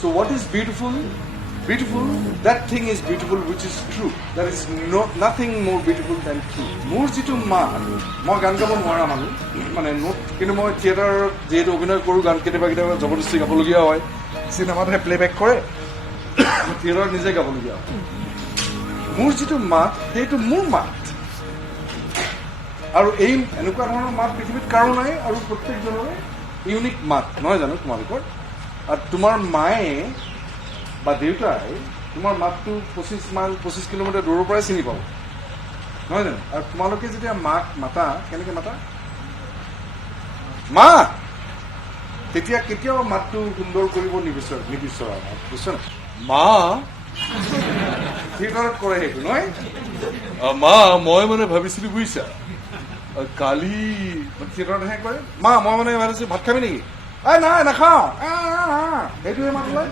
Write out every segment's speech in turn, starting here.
So what is beautiful? Beautiful, that thing is beautiful which is true. There is nothing more beautiful than true. More jitu maan, moi gan gabo nwara manu, mane not kintu moi theater jehetu obhinoy koru gan keteba jabodosti gabologia hoy. Cinema the playback kore. Theater nije gabologia. More jitu maat, hetu more maat. আৰু এই এনেকুৱা ধৰণৰ মাত পৃথিৱীত কাৰো নাই আৰু প্ৰত্যেকজনৰে unique মাত নহয় জানো তোমালোকৰ আৰু তোমাৰ মায়ে বা দেউতাই তোমাৰ মাতটো 25 কিলোমিটাৰ দূৰৰ পৰাই চিনি পাব নহয় জানো আৰু তোমালোকে যেতিয়া মাক মাতা কেনেকৈ মাতা মা তেতিয়া কেতিয়াও মাতটো সুন্দৰ কৰিব নিবিচাৰা বুজিছা মা থিয়েটাৰত কৰে সেইটো নহয় মা মই মানে ভাবিছিলো বুজিছা কালি থিয়েটাৰত হে কৰে মা মই মানে ভাবিছো ভাত খাবি নেকি নাই নাখাওঁ সেইটোৱে মাতিলে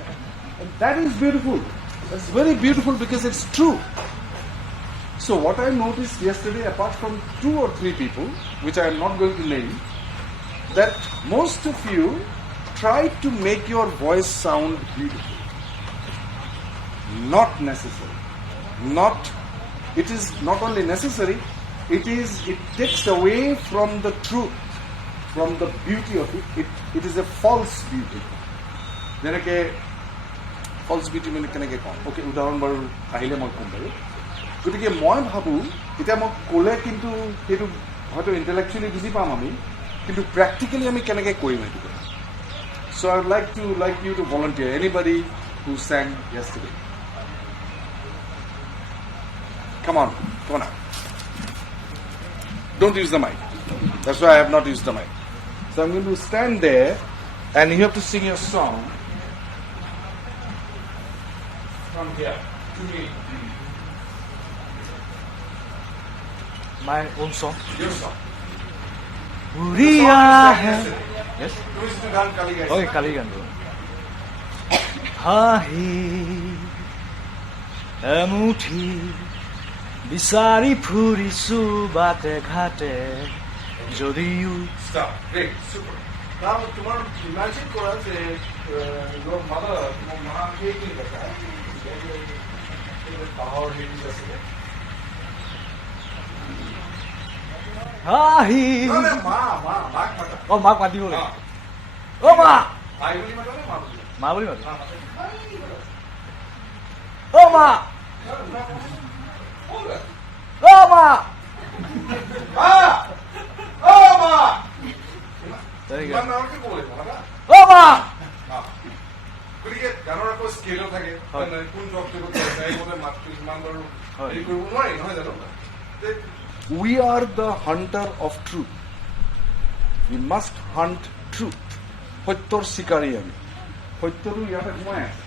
that is beautiful. It's very beautiful because it's true. So what I noticed yesterday, apart from 2 or 3 people, which I am not going to name, that most of you try to make your voice sound beautiful. Not necessary. It is not only necessary, it takes away from the truth, from the beauty of it. It is a false beauty. Falls beauty মানে কেনেকৈ কওঁ okay উদাহৰণ বাৰু আহিলে মই ক'ম বাৰু গতিকে মই ভাবোঁ এতিয়া মই ক'লে কিন্তু সেইটো হয়তো ইণ্টেলেকচুৱেলি বুজি পাম আমি কিন্তু প্ৰেক্টিকেলি আমি কেনেকৈ কৰিম সেইটো so' I would like you to volunteer anybody who sang yesterday. Come on out. Don't use the mic. That's why I have not used the mic. So I'm going to stand there and you have to sing your song. From here to me. My own song. Your song. Uriya hai. Yes. Kali Okay, Kali gan. Hahi emuthi bisari phurisu bate ghate jodiu. Stop. Great. Super. Now, tomorrow, imagine for us, your mother, your mom, taking the guy. Hahi. Mak mati boleh. Oh ma. Ma boleh mati. Oh ma. Oh ma. Oh ma. Oh ma. গতিকে গানৰ আকৌ স্কেলো থাকে কোন জবটো মতে মাতটো ইমান বাৰু হেৰি কৰিব নোৱাৰি নহয় জানো we are the Hunter of truth we must hunt truth সত্যৰ চিকাৰী আমি সত্যটো ইয়াতে সোমাই আছে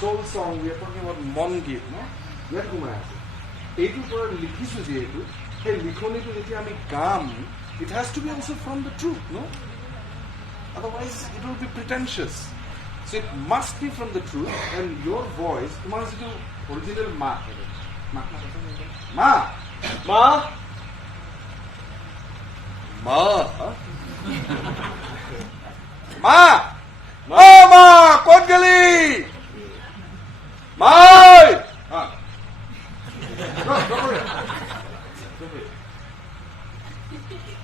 চ'ল চং মনগীত ন ইয়াত সোমাই আছে এইটোৰ পৰা লিখিছো যিহেতু সেই লিখনিটো যেতিয়া আমি গাম it has to be also' from the truth no otherwise it will be pretentious. So it must be from the truth, and your voice, tomorrow is the original ma. Ma. Ma. Ma. Ma. Ma. Oh ma, kon gali. Ma. Ha. No, don't worry.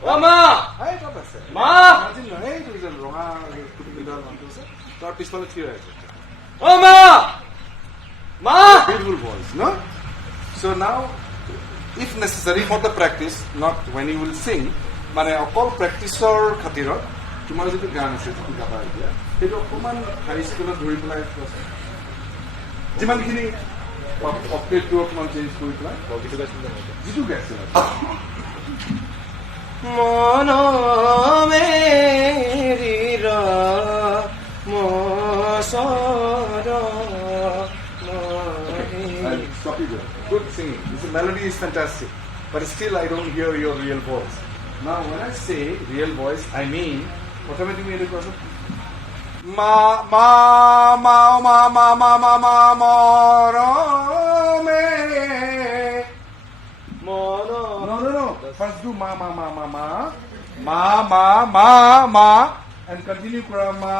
Oh ma. Hey, what is it? Ma. Imagine, hey, there is a wrong. তার পিছনে থিয়ে আছে ও মা মা beautiful voice no so now if necessary for the practice not when you will sing মানে অকল প্ৰেক্টিছৰ খাতিৰত তোমাৰ যিটো গান আছে যিটো গাবা এতিয়া সেইটো অকণমান হাই স্কুলত ধৰি পেলাই যিমানখিনি অপডেটটো অকণমান চেঞ্জ কৰি পেলাই যিটো গাইছে মন মেৰিৰ Stop it there. Good singing. This melody is fantastic. But still I don't hear your real voice. Now when I say real voice, I mean what am I doing in the course of ma ma ma ma ma ma ma ma ma ra me. No. First do ma ma ma ma ma. Ma ma ma ma. And continue kura ma.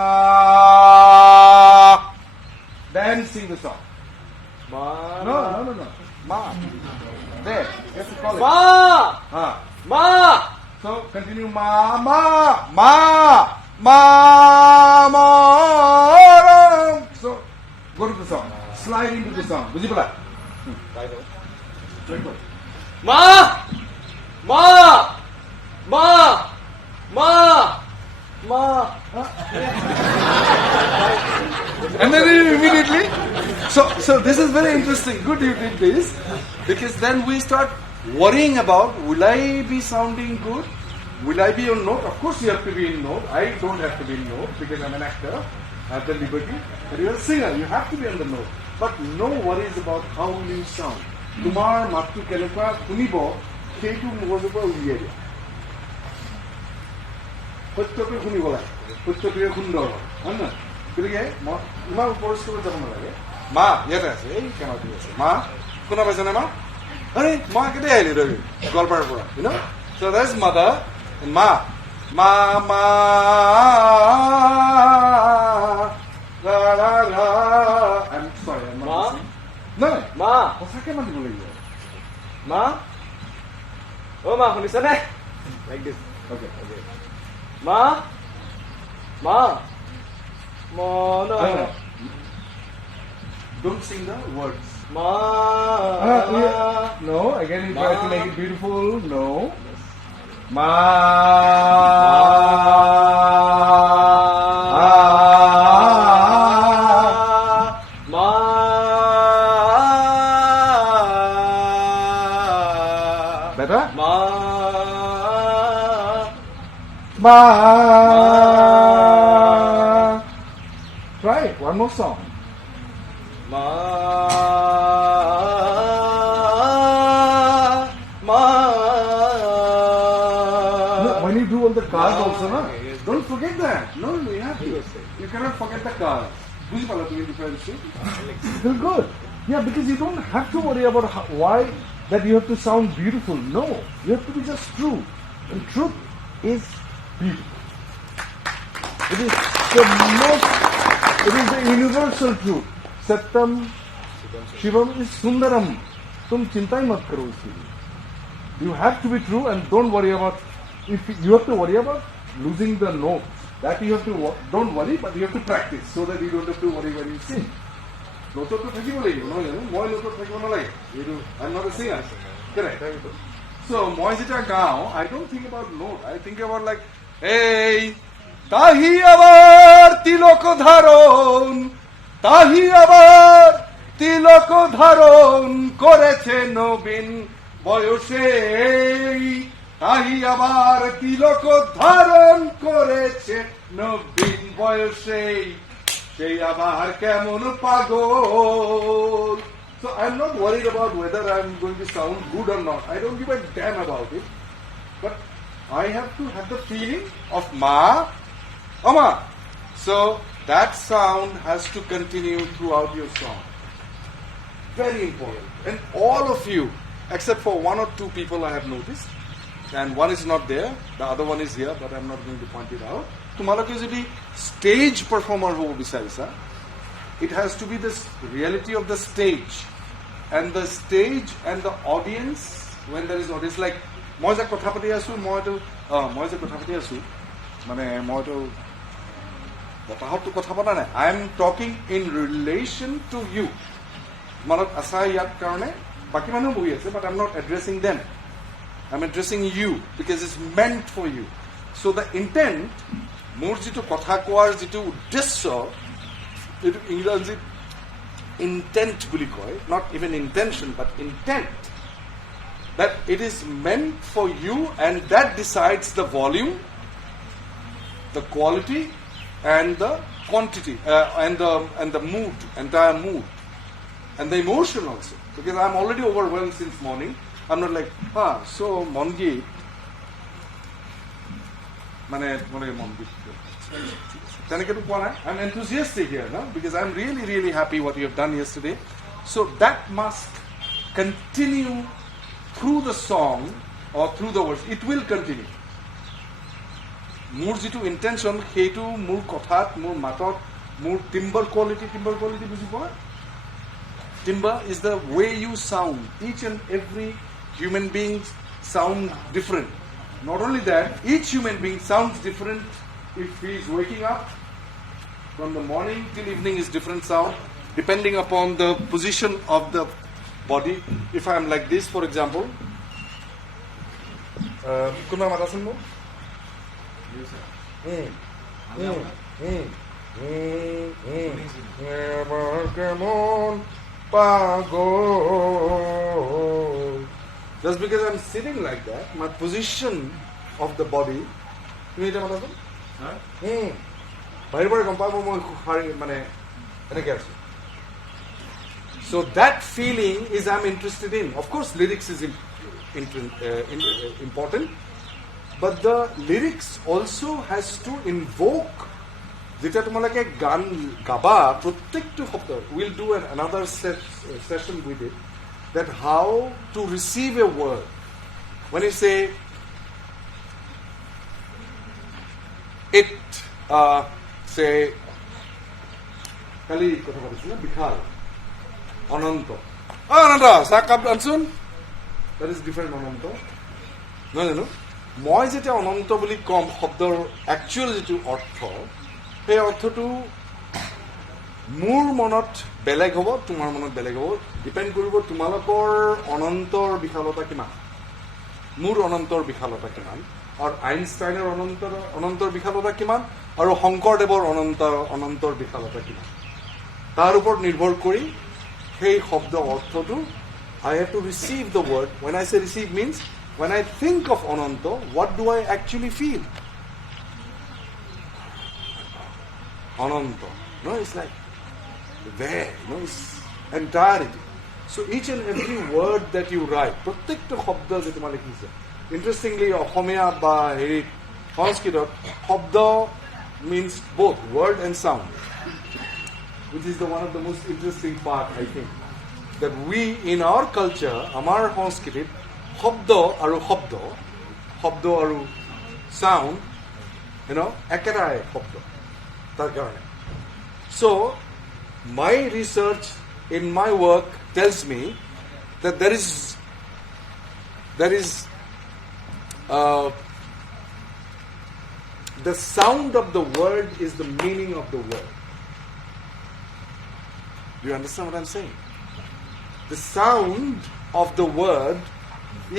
Then sing the song. Ma. No. Ma. There. You have to call it. Ma. Ma. So continue ma ma ma ma ma. So go to the song. Slide into the song. Buji pala? Very good. Ma. Ma. Ma. Ma. Ma. And then immediately. So this is very interesting. Good you did this. Because then we start worrying about, will I be sounding good? Will I be on note? Of course you have to be in note. I don't have to be in note because I'm an actor. I have the liberty. But you're a singer. You have to be on the note. But no worries about how you sound. Tumar mattu kelekwa kunibo keitu mugojur pora uliai dia. Sottoke kunibo lage. Sottoke sundor hoy. Hoy na? Gotike moi imar poriskar kori jabo nalage. Ma yate ase ei kamati ase. Ma kuna paisa na ma? Are ma kete aili rabi golpar pora. You know? So that's mother and ma. Ma ma la la la. I'm sorry. I'm not Ma? listening. No. Ma. সঁচাকে মাতিব লাগিব Ma. Oh, ma, শুনিছানে? Like this. Okay. Ma. Ma. Ma. No. Don't sing the words. Ma. No, again you try to make it beautiful. No. Ma. Better? Ma. Try it. One more song. Ma. No, when you do all the cards also, no? Don't forget that. No, you have to. You cannot forget the cards. They're good. Yeah, because you don't have to worry about why that you have to sound beautiful. No, you have to be just true. And truth is beautiful. It is the universal truth. Satyam Shivam is Sundaram. Tum chintai mat karo uski liye. You have to be true and don't worry about, if you have to worry about losing the notes. That you have to, don't worry, but you have to practice so that you don't have to worry when you sing. Note to thakibo lagibo, no jano, moi note thakibo nalage. I'm not a singer. Correct. So, moi jeta gao, I don't think about note. I think about like, hey, tahi abar tiloko dharon, tahi abar tiloko dharon koreche nobin boyoshe, tahi abar tiloko dharon koreche nobin boyoshe, সেই আবার কেমন পাগল. So I'm not worried about whether I'm going to sound good or not. I don't give a damn about it. But I have to have the feeling of ma, ama. So that sound has to continue throughout your song. Very important. And all of you, except for one or two people I have noticed, and one is not there, the other one is here, but I'm not going to point it out. Tumalake jodi stage performer hobo bicharise, it has to be the reality of the stage. And the stage and the audience, when there is audience, like moi je kotha pati asu, moi je kotha pati asu, mane moi to botahot to kotha pata nai. I am talking in relation to you. Manot asa yat karone baki manu bohi ase, but I'm not addressing them. I'm addressing you because it's meant for you. So the intent, মোৰ যিটো কথা কোৱাৰ যিটো উদ্দেশ্য, এইটো ইংৰাজীত intent বুলি কয়, not even intention but intent, that it is meant for you, and that decides the volume, the quality, and the quantity, and the mood, entire mood, and the emotion also. Because I'm already overwhelmed since morning. I'm not like, so Mongeet, Mongeet. I'm enthusiastic here, no? Because I'm really, really happy what you have done yesterday. So that must continue through the song or through the words, it will continue. More jitu intention, hetu more kothat, more matot, more timber quality buji poa. Timber is the way you sound. Each and every human being sound different. Not only that, each human being sounds different if he is waking up. From the morning till evening is different sound, depending upon the position of the body. If I am like this, for example, kuna matasan mo? Just because I'm sitting like that, my position of the body. You know what I'm So that feeling is I'm interested in. Of course, lyrics is important, but the lyrics also has to invoke. Jeta tumalake gan gaba prottektu shobd. We'll do another session with it. That how to receive a word. When you say it. Say, Kali kotha patisila bikhal, ananta. Ananta, sakab ansun. That is different ananta. No. Moi jete ananta boli kom shobdor actual jitu ortho, he ortho tu mur monot beleg hobo, tumar monot beleg hobo. Depend koribo tumalokor anantor bikhalota kiman. Mur anantor bikhalota kiman. Or Einsteiner anantor bikhalota kiman. আৰু শংকৰদেৱৰ অনন্তৰ বিশালতা কিমান তাৰ ওপৰত নিৰ্ভৰ কৰি সেই শব্দ অৰ্থটো I have to receive the word. When I say receive means when I think of Ananta, what do I actually feel? Ananta. No, it's like there, it's entirety. So each and every word that you write, প্ৰত্যেকটো শব্দ যে তোমাৰ লিখিছে. Interestingly, Asamiya বা হেৰিত সংস্কৃতত শব্দ means both word and sound, which is one of the most interesting part, I think, that we in our culture, amar Sanskrit, shabda aru sound, ekerai shabda tar karone. So my research in my work tells me that there is the sound of the word is the meaning of the word. Do you understand what I'm saying? The sound of the word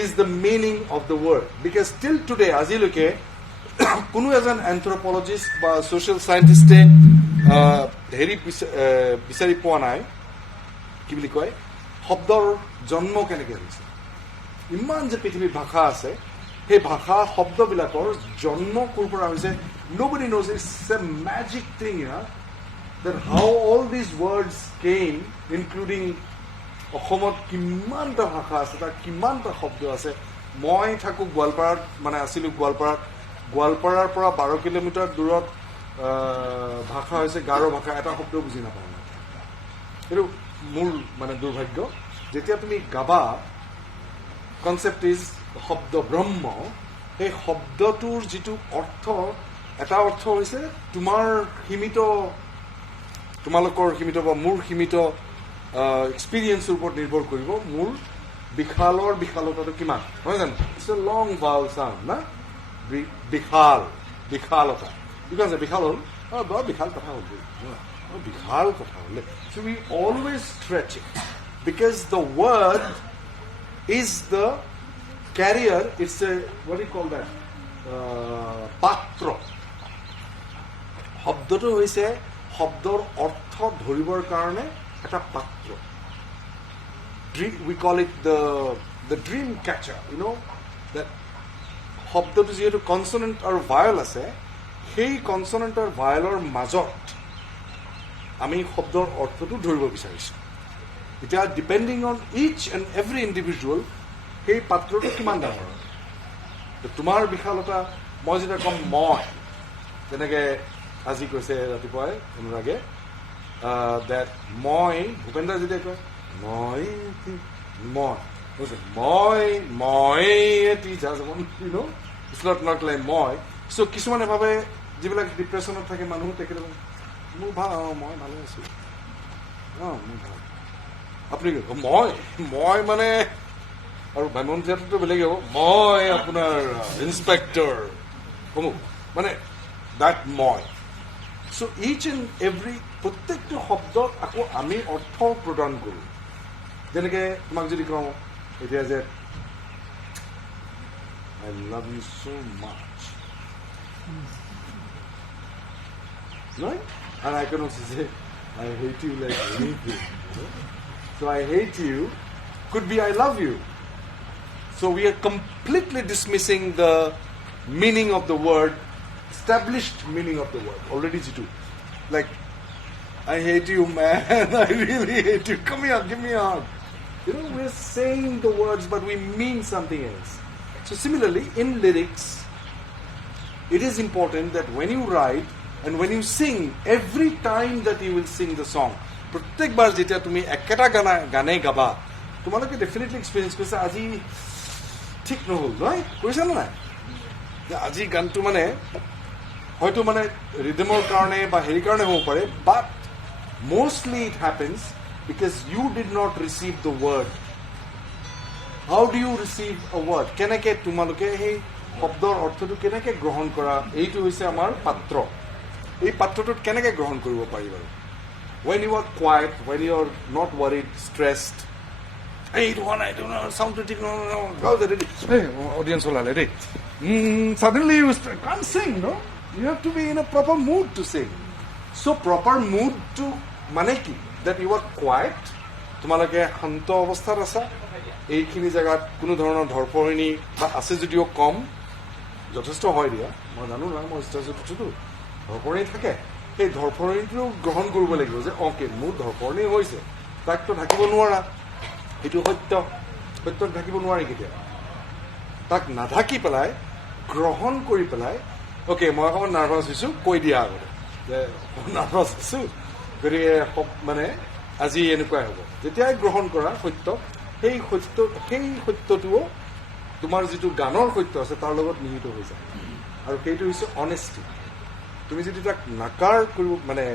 is the meaning of the word. Because till today, আজিলৈকে কোনো এজন anthropologist বা social scientist হেৰি বিচাৰি পোৱা নাই কি বুলি কয় শব্দৰ জন্ম কেনেকৈ হৈছে ইমান যে পৃথিৱীৰ ভাষা আছে সেই ভাষা শব্দবিলাকৰ জন্ম ক'ৰ পৰা হৈছে nobody knows. It's a magic thing, that how all these words came, including অসমত কিমানটা ভাষা আছে তাৰ কিমানটা শব্দ আছে মই থাকো গোৱালপাৰাত মানে আছিলো গোৱালপাৰাৰ পৰা 12 কিলোমিটাৰ দূৰত ভাষা হৈছে গাৰো ভাষা এটা শব্দ বুজি নাপাওঁ কিন্তু মূল মানে দুৰ্ভাগ্য যেতিয়া তুমি গাবা কনসেপ্ট ইজ শব্দ ব্ৰহ্ম এই শব্দটোৰ যেটো অৰ্থ এটা অৰ্থ হৈছে তোমালোকৰ সীমিত বা মোৰ সীমিত এক্সপেৰিয়েন্সৰ ওপৰত নিৰ্ভৰ কৰিব মোৰ বিশালতাটো কিমান হয় জানো it's a long vowel sound না বিশালতা because বিশাল হল বৰ বিশাল কথা হল বিশাল কথা হল so we always stretch it because the word is the carrier. It's a what do you call that patra শব্দটো হৈছে শব্দৰ অৰ্থ ধৰিবৰ কাৰণে এটা পাত্ৰ we call it the dream catcher, that শব্দটো যেহেতু কনসোনেন্ট আৰু ভায়েল আছে সেই কনসোনেন্ট আৰু ভায়েলৰ মাজত আমি শব্দৰ অৰ্থটো ধৰিব বিচাৰিছো এতিয়া depending on each and every individual সেই পাত্ৰটো কিমান ডাঙৰ তোমাৰ বিশালতা মই যেতিয়া কম মই যেনেকে আজি কৈছে ৰাতিপুৱাই অনুৰাগে that মই ভূপেন্দ্ৰ যেতিয়া কয় মই মই teacher, you know, it's not like মই. So কিছুমানে ভাবে যিবিলাক ডিপ্ৰেছনত থাকে মানুহ তেখেতে মোৰ ভাল মই ভালে আছো মোৰ ভাল আপুনি মই মানে আৰু ভাইমন থিয়েটাৰটো বেলেগ হ'ব মই আপোনাৰ ইন্সপেক্টৰ কমো মানে that মই so each and every প্ৰত্যেকটো শব্দত আকৌ আমি অৰ্থ প্ৰদান কৰোঁ যেনেকৈ তোমাক যদি কওঁ এতিয়া যে I love you so much right and I can also say I hate you like anything so I hate you could be I love you so we are completely dismissing the meaning of the word established meaning of the word already Jitu like I hate you man I really hate you come here give me a hug you know we're saying the words but we mean something else so similarly in lyrics it is important that when you write and when you sing every time that you will sing the song প্রত্যেকবার যেটা তুমি একটা গানে গাবা তোমালোকে definitely experience কৰিছা আজি ঠিক নহ'ল নহয় কৰিছা নে নাই আজি গানটো মানে হয়তো মানে ৰিদমৰ কাৰণে বা হেৰি কাৰণে হ'ব পাৰে but mostly it happens because you did not receive the word how do you receive a word কেনেকৈ তোমালোকে সেই শব্দৰ অৰ্থটো কেনেকৈ গ্ৰহণ কৰা এইটো হৈছে আমাৰ পাত্ৰ এই পাত্ৰটোত কেনেকৈ গ্ৰহণ কৰিব পাৰি বাৰু when you are quiet when you are not worried stressed hey I don't know sound to no go there hey audience olale dey suddenly you can't sing no you have to be in a proper mood to sing so proper mood to মানে কি that you are quiet তোমালোকে শান্ত অৱস্থাত আছা এইখিনি জায়গাত কোনো ধৰণৰ ধৰপৰণি বা আছে যদিও কম যথেষ্ট হয় দিয়া মই জানো না মই ষ্টেজত উঠোতো ধৰপৰণি থাকে সেই ধৰপৰণিটো গ্ৰহণ কৰিব লাগিব যে অ'কে মোৰ ধৰপৰণি হৈছে তাকতো ঢাকিব নোৱাৰা এইটো সত্যক ঢাকিব নোৱাৰি কেতিয়াবা তাক নাঢাকি পেলাই গ্ৰহণ কৰি পেলাই অ'কে মই অকণমান নাৰ্ভাছ হৈছোঁ কৈ দিয়া আগতে যে নাৰ্ভাছ হৈছোঁ গতিকে মানে আজি এনেকুৱাই হ'ব যেতিয়াই গ্ৰহণ কৰা সত্যক সেই সত্যটোও তোমাৰ যিটো গানৰ সত্য আছে তাৰ লগত নিহিত হৈ যায় আৰু সেইটো হৈছে অনেষ্টি তুমি যদি তাক নাকাৰ কৰিব মানে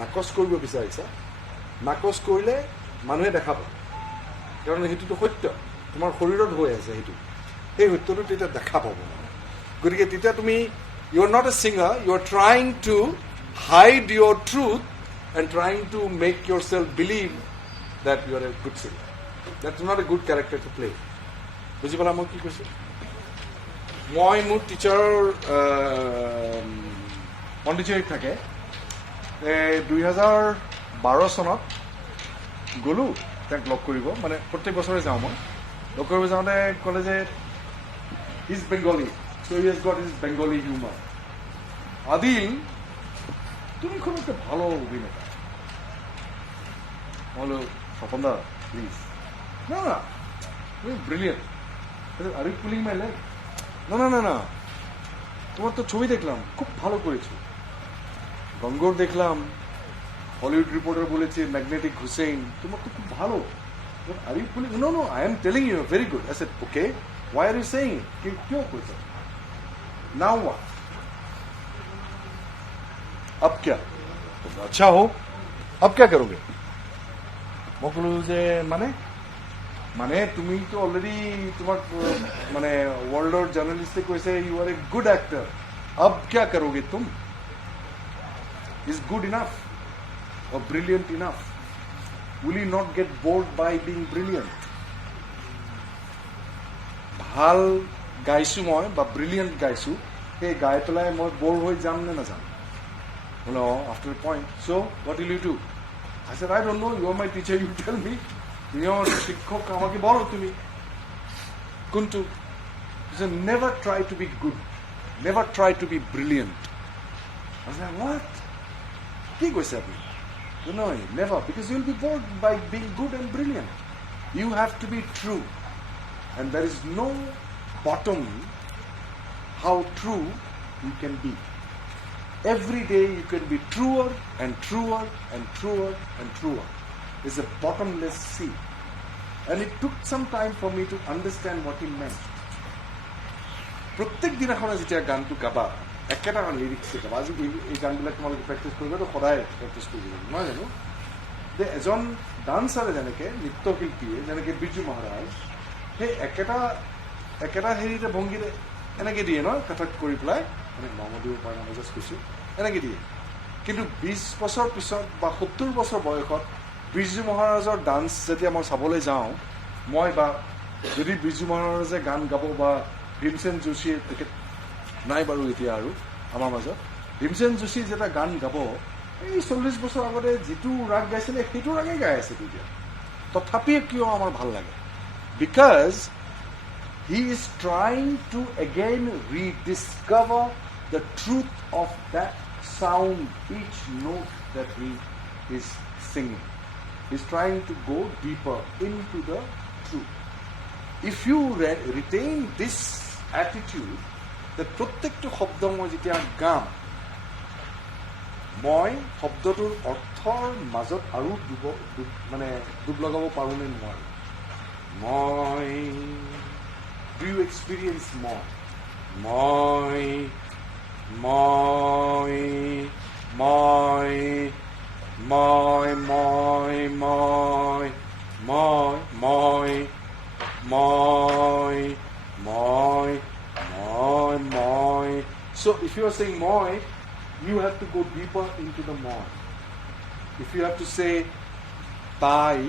নাকচ কৰিব বিচাৰিছা নাকচ কৰিলে মানুহে দেখা পায় কাৰণ সেইটোতো সত্য তোমাৰ শৰীৰত হৈ আছে সেইটো সেই সত্যটো তেতিয়া দেখা পাব গতিকে তেতিয়া তুমি you are not a singer you are trying to hide your truth and trying to make yourself believe that you are a good singer that is not a good character to play বুজি পালা মই কি কৈছোঁ মই মোৰ টিচাৰৰ পণ্ডিচেৰীত থাকে 2012 চনত গ'লোঁ তাক লগ কৰিব মানে প্ৰত্যেক বছৰে যাওঁ মই লগ কৰিব যাওঁতে ক'লে যে ইজ বেংগলী চ' he has goat is Bengali humour Adil তুমি খুব একটা ভালো অভিনেতা বলো স্বপন দা প্লিজ না না তুমি brilliant are you pulling my leg না না না না তোমার তো ছবি দেখলাম খুব ভালো করেছো গঙ্গোর দেখলাম হলিউড রিপোর্টার বলেছে ম্যাগনেটিক হুসেইন তোমার তো খুব ভালো আর you pulling no no I am telling you very good I said okay why are you saying it क्यों करते नाउ व्हाट अब क्या अच्छा हो अब क्या करोगे মই ক'লো যে মানে তুমি তো অলৰেডি তোমাক মানে ৱৰ্ল্ডৰ জাৰ্নেলিষ্টে কৈছে ইউ আৰ এ গুড এক্টৰ अब क्या करोगे तुम is good enough or brilliant enough will you not get bored by being brilliant ভাল গাইছো মই বা ব্ৰিলিয়েণ্ট গাইছো সেই গাই পেলাই মই বৰ হৈ যাম নে নাযাম No, after a point. So, what will you do? I said, I don't know. You are my teacher. You tell me. You are শিক্ষক আমাকে বলো তুমি কিন্তু he said, never try to be good. Never try to be brilliant. I was like, what? কি কৈছে আপনি? No, never. Because you will be bored by being good and brilliant. You have to be true. And there is no bottom how true you can be. Every day you can be truer and truer and truer and truer. It's a bottomless sea. and it took some time for me to understand what he meant. প্ৰত্যেক দিনাখনে যেতিয়া গানটো গাবা একেটা lyrics গাবা আজি এই গানবিলাক তোমালোকে practice কৰিবা তো সদায় প্ৰেক্টিছ কৰিব নহয় জানো যে এজন ডান্সাৰে যেনেকৈ নৃত্যশিল্পীয়ে যেনেকৈ বিজু মহাৰাজ সেই একেটা হেৰিতে ভংগীৰে এনেকৈ দিয়ে ন কথক কৰি পেলাই মানে মঙহ দিব পাৰে মই জাষ্ট কৈছোঁ এনেকৈ দিয়ে কিন্তু 20 বছৰ পিছত বা 70 বছৰ বয়সত বিজু মহাৰাজৰ ডান্স যেতিয়া মই চাবলৈ যাওঁ মই বা যদি বিজু মহাৰাজে গান গাব বা ভীমসেন যোশীয়ে তেখেত নাই বাৰু এতিয়া আৰু আমাৰ মাজত ভীমসেন যোশী যেতিয়া গান গাব এই 40 বছৰ আগতে যিটো ৰাগ গাইছিলে সেইটো ৰাগেই গাই আছে তেতিয়া তথাপিও কিয় আমাৰ ভাল লাগে because he is trying to again rediscover the truth of that sound, each note that he is singing. He's trying to go deeper into the truth. If you retain this attitude, that প্ৰত্যেকটো শব্দ মই যেতিয়া গাম মই শব্দটোৰ অৰ্থৰ মাজত আৰু মানে ডুব লগাব পাৰোঁ নে নোৱাৰোঁ মই do you experience more মই so if you are saying moi you have to go deeper into the moi if you have to say tai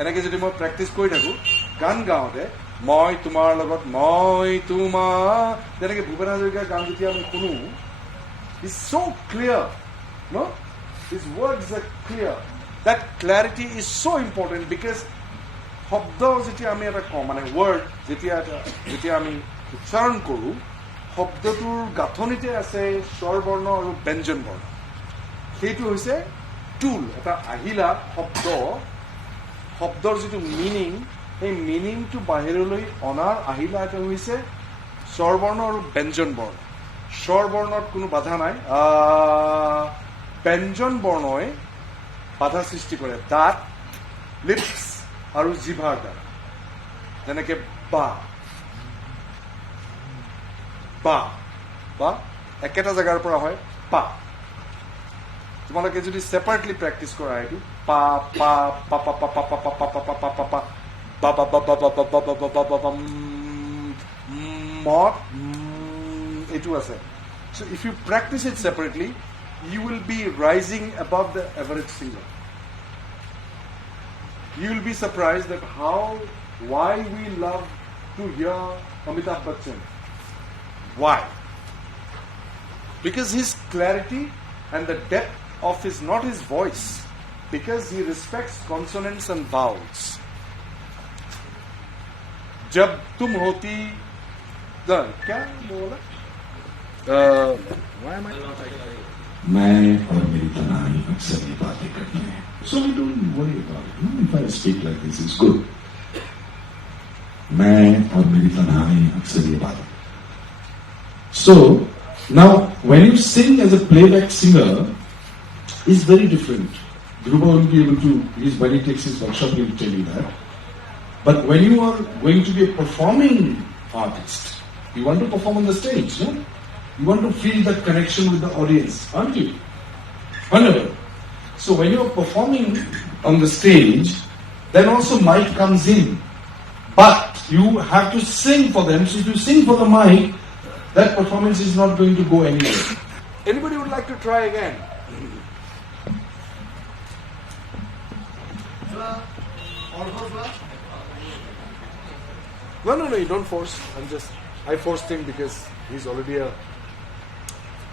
এনেকৈ যদি মই প্ৰেক্টিছ কৰি থাকোঁ গান গাওঁতে মই তোমাৰ লগত মই তোমাৰ যেনেকৈ ভূপেন হাজৰিকাৰ গান যেতিয়া আমি শুনো is so clear no his words are clear that clarity is so important because শব্দ যেতিয়া আমি এটা কওঁ মানে ৱৰ্ড যেতিয়া আমি উচ্চাৰণ কৰোঁ শব্দটোৰ গাঁথনিতে আছে স্বৰ বৰ্ণ আৰু ব্যঞ্জন বৰ্ণ সেইটো হৈছে টুল এটা আহিলা শব্দৰ যিটো মিনিং এই মিনিংটো বাহিৰলৈ অনাৰ আহিলা এটা হৈছে স্বৰ বৰ্ণ আৰু ব্যঞ্জন বৰ্ণ স্বৰ বৰ্ণত কোনো বাধা নাই ব্যঞ্জন বৰ্ণই বাধা সৃষ্টি কৰে দাঁত লিপছ আৰু জিভাৰ দ্বাৰা যেনেকৈ বা একেটা জেগাৰ পৰা হয় পা তোমালোকে যদি ছেপাৰেটলি প্ৰেক্টিছ কৰা এইটো পা পা পা পা পা পা পা পা পা পা পা পা পা এইটো আছে so if you practice it separately you will be rising above the average singer you will be surprised that why we love to hear Amitabh Bachchan why because his clarity and the depth of not his voice because he respects consonants and vowels जब तुम होती क्या बोला मैं और मेरी तनाई अक्सर ये बातें करते हैं so we don't worry about it if I speak like this it's good मैं और मेरी तनाई अक्सर ये बातें so now when you sing as a playback singer is very different Dhruva will be able to when he takes his workshop he will tell you that but when you are going to be a performing artist you want to perform on the stage no? You want to feel that connection with the audience aren't you wonderful so when you are performing on the stage then also mic comes in but you have to sing for them so if you sing for the mic that performance is not going to go anywhere anybody would like to try again No, you don't force. I forced him because he's already a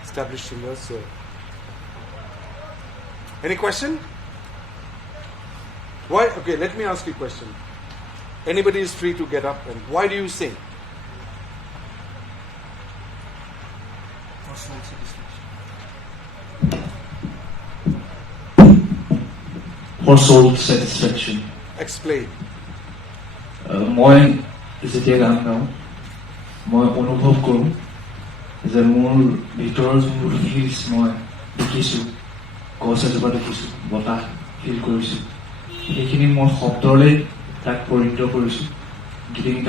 established singer. So, any question? Why? Okay, let me ask you a question. Anybody is free to get up and why do you sing? For soul satisfaction. For soul satisfaction. Explain. মই যেতিয়া গান গাওঁ মই অনুভৱ কৰোঁ যে মোৰ ভিতৰৰ যোনবোৰ ফিলছ মই দেখিছোঁ গছ এজোপা দেখিছোঁ বতাহ ফিল কৰিছোঁ সেইখিনি মই শব্দৰে তারপর ইন্ট্রো করেছি, giving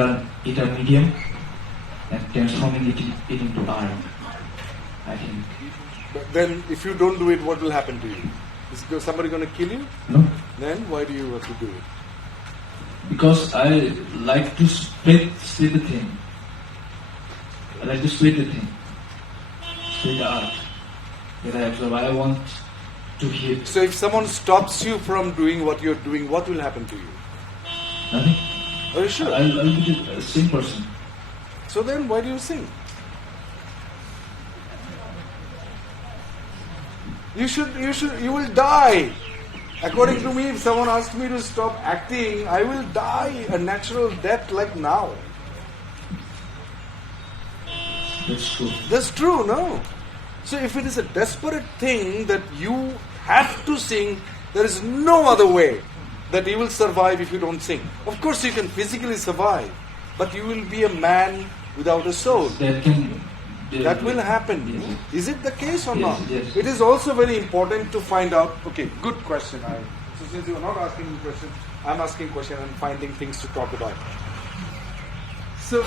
it a medium and transforming it into art. I think. But then, if you don't do it, what will happen to you? Is somebody going to kill you? No, Then why do you have to do it? because I like to spread the thing. I like to spread the thing, spread the art that I absorb. I want to hear So if someone stops you from doing what you're doing, what will happen to you? nothing. Are you sure? I'll be the same person. So then why do you sing? You will die. According to me, if someone asks me to stop acting, I will die a natural death like now. That's true. That's true, no? So if it is a desperate thing that you have to sing, there is no other way that you will survive if you don't sing. Of course you can physically survive, but you will be a man without a soul. That will happen. Yes. Is it the case or Yes, not? yes. It is also very important to find out. Okay, good question. So since you are not asking me questions, I'm asking question and finding things to talk about. So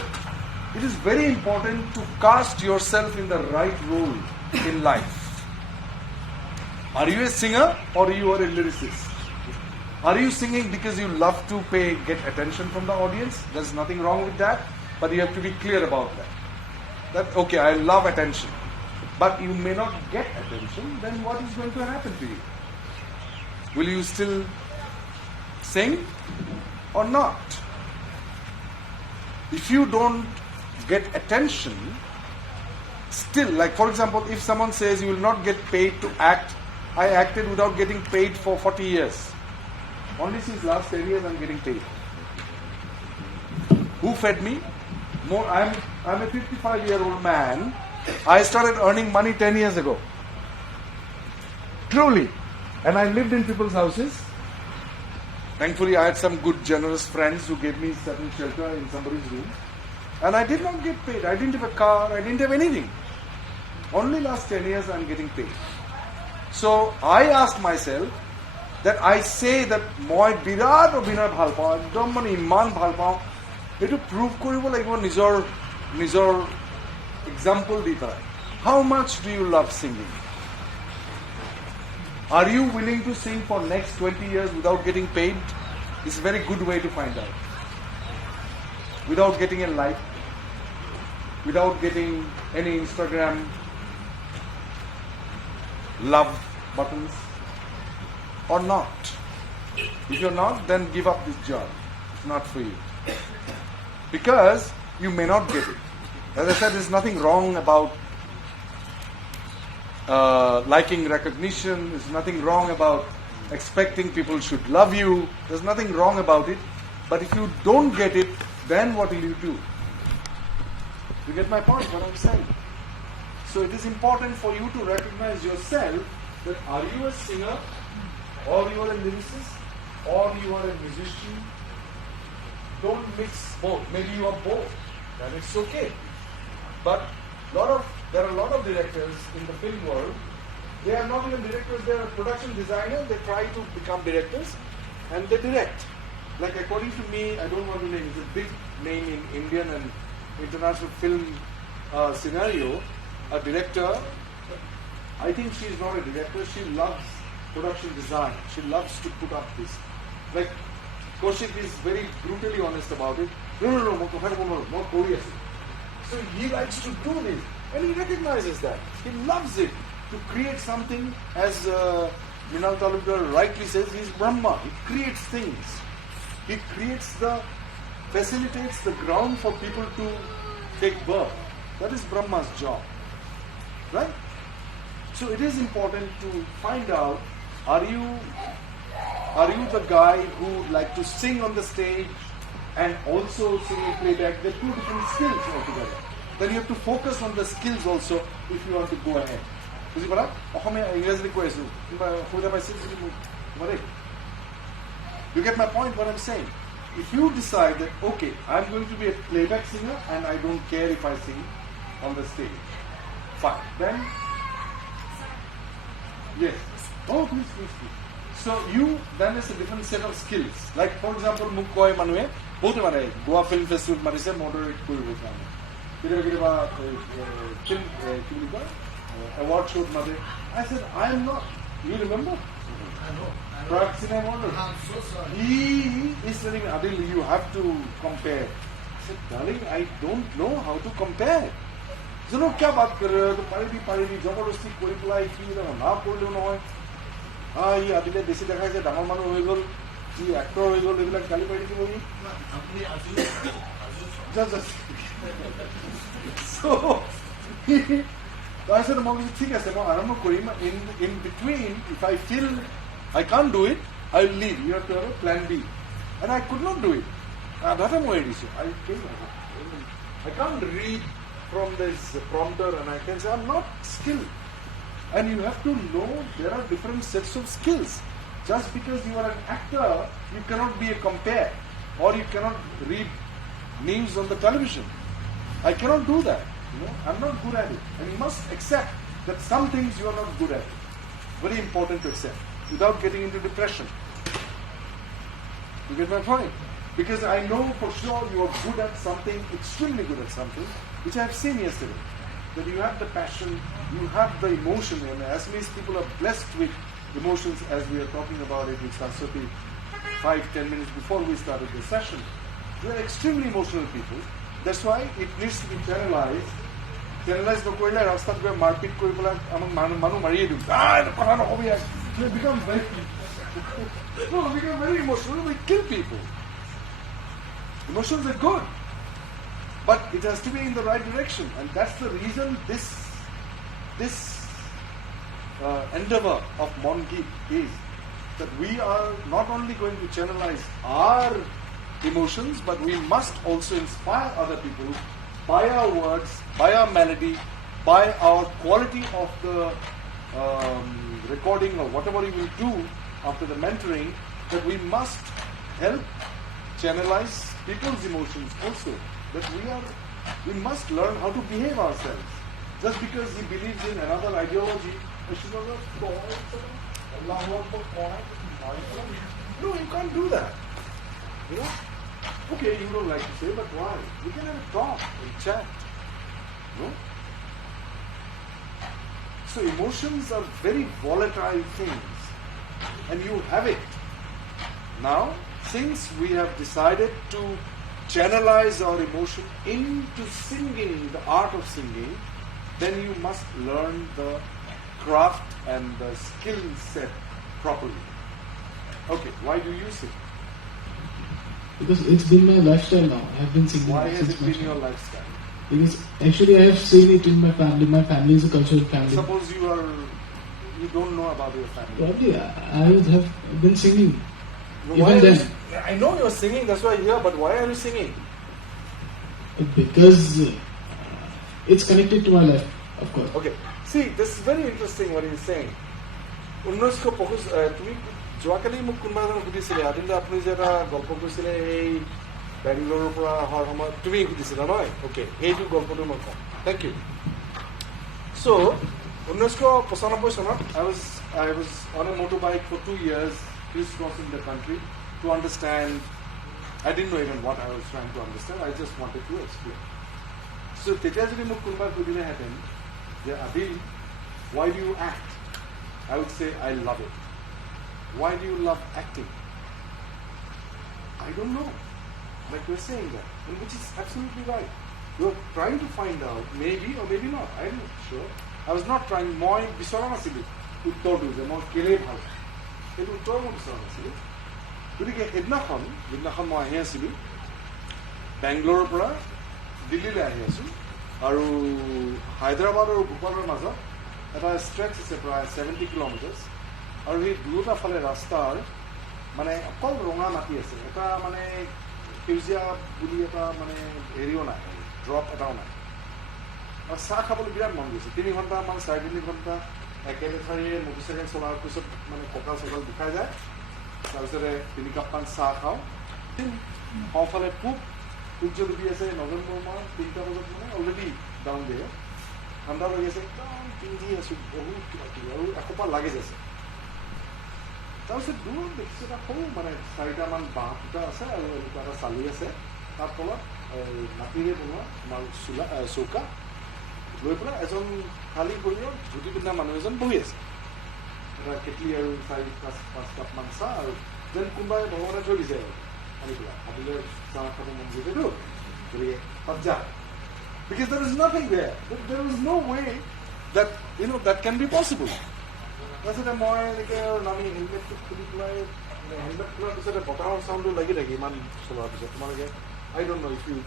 it is very important to cast yourself in the right role in life. Are you a singer or you are a lyricist? Are you singing because you love to get attention from the audience? There's nothing wrong with that, but you have to be clear about that. That, okay, I love attention, but you may not get attention, then what is going to happen to you? Will you still sing or not? If you don't get attention, still, like for example, if someone says you will not get paid to act, I acted without getting paid for 40 years. Only since last 10 years I'm getting paid. Who fed me? I'm a 55-year-old man. I started earning money 10 years ago. Truly. And I lived in people's houses. Thankfully, I had some good, generous friends who gave me certain shelter in somebody's room. And I did not get paid. I didn't have a car. I didn't have anything. Only last 10 years I'm getting paid. So I asked myself that I say that moi birat obhinay bhal pao, ekdom mane iman bhal pao. Etu prove koribo lagibo nijor example di parai. How much do you love singing? Are you willing to sing for next 20 years without getting paid? It's a very good way to find out. Without getting a like, without getting any Instagram love buttons, or not. If you're not, then give up this job. It's not for you. Because you may not get it. As I said, there's nothing wrong about liking recognition. There's nothing wrong about expecting people should love you. There's nothing wrong about it. But if you don't get it, then what will you do? You get my point, what I'm saying? So it is important for you to recognize yourself that are you a singer, or you are a lyricist, or you are a musician. Don't mix both. Maybe you are both. Then it's okay. But there are a lot of directors in the film world. They are not even directors. They are production designers. They try to become directors, and they direct. Like according to me, I don't want to name. It's a big name in Indian and international film scenario. A director. I think she is not a director. She loves production design. She loves to put up this. Like Kaushik is very brutally honest about it. No, So he likes to do this, and he recognizes that. He loves it to create something. As Minal Talukdar rightly says, he is Brahma. He creates things. He facilitates the ground for people to take birth. That is Brahma's job, right? So it is important to find out: are you the guy who would like to sing on the stage and also sing in playback? They're two different skills altogether. Then you have to focus on the skills also if you want to go ahead. You get my point, what I'm saying? If you decide that, okay, I'm going to be a playback singer and I don't care if I sing on the stage, fine. Then, yes. Oh, please. So you, then it's a different set of skills. Like for example, Mukkoi Manue, both of them, Goa Film Festival, Marise, moderate Kuru Kama. Film award show, Mother. I said, I am not. You remember? I know. Prague Cinema Award. I'm so sorry. He is telling me, Adil, you have to compare. I said, darling, I don't know how to compare. So no, क्या बात कर रहे हो? तो पारी जबरदस्ती कोई पलाई की ना कोई लो ना हाँ ये आदिले बेसी देखा है डांगर मानो हो गल ये एक्टर हो गल ये लोग गाली पाड़ी की बोली just so I said Mongeet ठीक है सर I don't know कोई in between if I feel I can't do it I'll leave you have to have a plan B and I could not do it that I'm worried I can't read from this prompter and I can say I'm not skilled. And you have to know there are different sets of skills. Just because you are an actor, you cannot be a compare or you cannot read news on the television. I cannot do that. I'm not good at it. And you must accept that some things you are not good at. Very important to accept without getting into depression. You get my point? Because I know for sure you are good at something, extremely good at something, which I have seen yesterday. That you have the passion, you have the emotion, and as many people are blessed with emotions as we are talking about it with Saraswati 5-10 minutes before we started the session. We are extremely emotional people. That's why it needs to be channelized. Channelized no koila rasta pe marpit kori bola among manu mariye du. We become very emotional. We kill people. Emotions are good. But it has to be in the right direction, and that's the reason this endeavor of Mongeet is that we are not only going to channelize our emotions, but we must also inspire other people by our words, by our melody, by our quality of the recording or whatever we will do after the mentoring, that we must help channelize people's emotions also. That we must learn how to behave ourselves. Just because he believes in another ideology, no, you can't do that. Okay, you don't like to say, but why? We can have a talk and chat. No? So emotions are very volatile things, and you have it. Now, since we have decided to channelize our emotion into singing, the art of singing, then you must learn the craft and the skill set properly. Okay, why do you sing? Because it's been my lifestyle now. I have been singing. Why has since it been your lifestyle? Because actually I have seen it in my family. My family is a cultural family. Suppose you don't know about your family. Probably I would have been singing. Why Even then. I know you're singing, that's why I'm here, but why are you singing? Because it's connected to my life, of course. Okay. See, this is very interesting what he's saying. তুমি যোৱাকালি মোক কোনোবা এজনে সুধিছিলে আদিল আপুনি যে এটা গল্প কৈছিলে এই বেংগলোৰৰ পৰা অহাৰ সময়ত তুমি সুধিছিলা নহয় অ'কে সেইটো গল্পটো মই কম থেংক ইউ চ' 1995 চনত I was on a motorbike for 2 years crisscrossing the country to understand. I didn't know even what I was trying to understand. I just wanted to explain. So তেতিয়া যদি মোক কোনোবাই সুধিলেহেঁতেন যে Adil, why do you act? I would say I love it. Why do you love acting? I don't know. Like we're saying that, and which is absolutely right. You're trying to find out, maybe or maybe not. I'm not sure. I was not trying. মই বিচৰা নাছিলোঁ উত্তৰটো যে মই কেলেই ভাল সেইটো উত্তৰ মই বিচৰা নাছিলোঁ গতিকে সেইদিনাখন মই আহি আছিলোঁ বেংগলোৰৰ পৰা দিল্লীলৈ আহি আছোঁ আৰু হায়দৰাবাদ আৰু ভূপালৰ মাজত এটা ষ্ট্ৰেচ আছে প্ৰায় 70 কিলোমিটাৰ্ছ আৰু সেই দুয়োটা ফালে ৰাস্তাৰ মানে অকল ৰঙা মাটি আছে এটা মানে সেউজীয়া বুলি এটা মানে হেৰিও নাই ড্ৰপ এটাও নাই আৰু চাহ খাবলৈ বিৰাট মন গৈছে 3 ঘণ্টা মানে 3.5 ঘণ্টা একেলেঠাৰিয়ে মটৰচাইকেল চলাৰ পিছত মানে কঁকাল চকাল বিষাই যায় তাৰপিছতে 3 কাপমান চাহ খাওঁ সোঁফালে সূৰ্য ডুবি আছে নৱেম্বৰ মাহ 3টা বজাত মানে অলৰেডি ডাউন দিয়ে ঠাণ্ডা লাগি আছে একদম পিন্ধি আছোঁ বহুত কিবা কিবি আৰু এসোপা লাগেজ আছে তাৰপিছত দূৰত দেখিছোঁ এটা সৰু মানে 4টামান বাঁহ ফুটা আছে আৰু এনেকুৱা এটা চালি আছে, তাৰ তলত মাটিৰে বনোৱা তোমাৰ চৌকা লৈ পেলাই এজন খালী শৰীৰৰ ধুতি পিন্ধা মানুহ এজন বহি আছে, এটা কেটলি আৰু 4-5 কাপমান চাহ আৰু যেন কোনোবাই ভগৱানে থৈ দিছে আৰু আনি পেলাই আদিলে চাহ খাব মন গৈছেতো, গতিকে তাত যা। Because there is nothing there. There is no way that, that can be possible. তাৰপিছতে মই এনেকৈ নামি হেলমেটটো খুলি পেলাই হেলমেট খোলাৰ পিছতে বতাহৰ চাউণ্ডটো লাগি থাকে ইমান চলোৱাৰ পিছত, তোমালোকে I don't know if you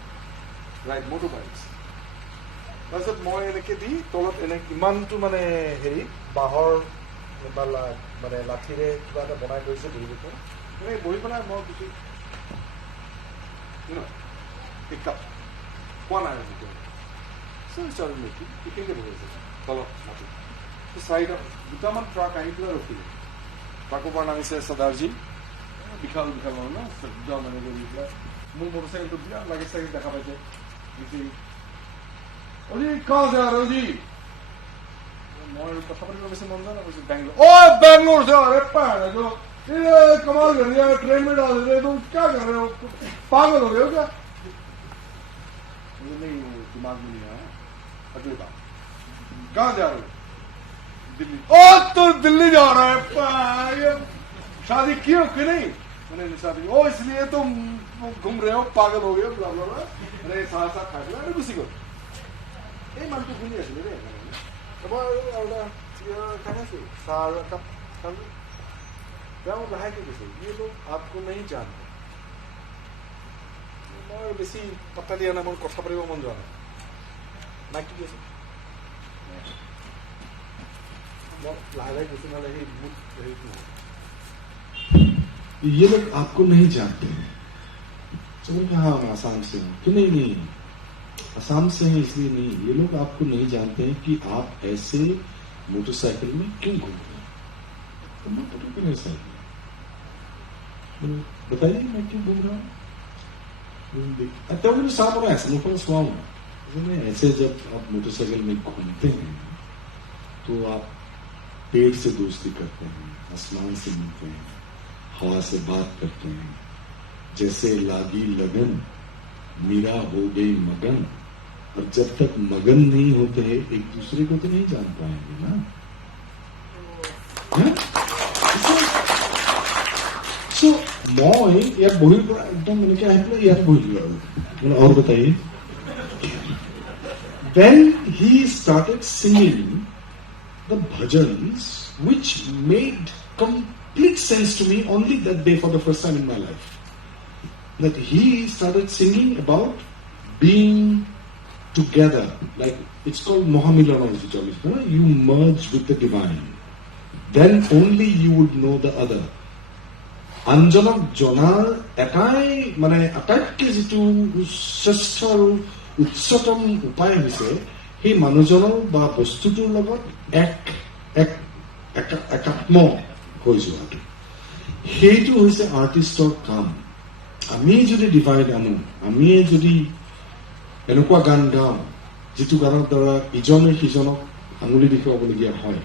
ride motorbikes. তাৰপিছত মই এনেকৈ দি তলত ইমানটো মানে হেৰি বাঁহৰ বা মানে লাঠিৰে কিবা এটা বনাই থৈছে বহিব পৰা, এনেকৈ বহি পেলাই মই কিছু পিকআপ পোৱা নাই আৰু চাৰি নেকি এইখিনিতে বহি আছে তলত মাটি। 2টামান ট্ৰাক আহি পেলাই ৰখিলে, ট্ৰাকৰ পৰা নামিছে চৰ্দাৰজী, বিশাল বিশাল মানুহ ন, একদম এনেকৈ দি পেলাই মোৰ মটৰচাইকেলটো বিৰাট লাগি চাগি দেখা পাইছে, অজি কাহ যা ৰহে জি, মই কথা পাতিব বেছি মন যায় না, কৈছোঁ বেংগলোৰ। बेंगलोर से अरे जो ये कमाल कर दिया, ट्रेन में डाल रहे तुम क्या कर रहे हो, पागल हो गए हो क्या? नहीं दिमाग में नहीं आया, अगली बात कहाँ जा रहे हो? दिल्ली। तो दिल्ली जा रहा है, शादी की हो कि नहीं? मैंने शादी, इसलिए तुम घूम रहे हो, पागल हो गए हो, ब्ला ब्ला ब्ला, अरे साथ साथ खा लिया, अरे किसी को এই মানুহটো শুনি আছিলে দেই, লাহেকে কৈছে ये लोग आपको नहीं जानते। মই বেছি পাত্তা দিয়া নাই, মোৰ কথা পাতিব মন যোৱা নাই, মাইকটো কি আছে মই লাহে লাহে কৈছোঁ, নহ'লে সেই মুঠ হেৰিটো নহয়। ये लोग आपको नहीं जानते हैं। चलो हाँ मैं आसाम से हूँ, तो नहीं आसाम से हैं इसलिए नहीं, ये लोग आपको नहीं जानते हैं कि आप ऐसे मोटरसाइकिल में क्यों घूम रहे हैं। तो मैं पता क्यों नहीं साइकिल बताइए मैं क्यों घूम रहा हूँ। तो मुझे साफ हो रहा है, ऐसा मुझे सुनाऊँ ऐसे जब आप मोटरसाइकिल में घूमते हैं तो आप पेड़ से दोस्ती करते हैं, आसमान से मिलते हैं, हवा से बात करते हैं, जैसे लागी लगन मीरा हो गई मगन, और जब तक मगन नहीं होते हैं एक दूसरे को तो नहीं जान पाएंगे ना। सो मैं यार बही पर एकदम मैंने क्या है यार बही और बताइए। Then he started singing the bhajans which made complete sense to me only that day for the first time in my life. That he started singing about being together, like it's called Mohamilana, you merge with the divine, then only you would know the other. Anjanak jonar etai mane atakke jitu শ্ৰেষ্ঠ আৰু উচ্চতম উপায় হৈছে সেই মানুহজনৰ বা বস্তুটোৰ লগত একাত্ম হৈ যোৱাটো, সেইটো হৈছে আৰ্টিষ্টৰ কাম। আমি যদি ডিভাইড আনো, আমি যদি এনেকুৱা গান গাওঁ যিটো গানৰ দ্বাৰা ইজনে সিজনক আঙুলি দেখুৱাবলগীয়া হয়,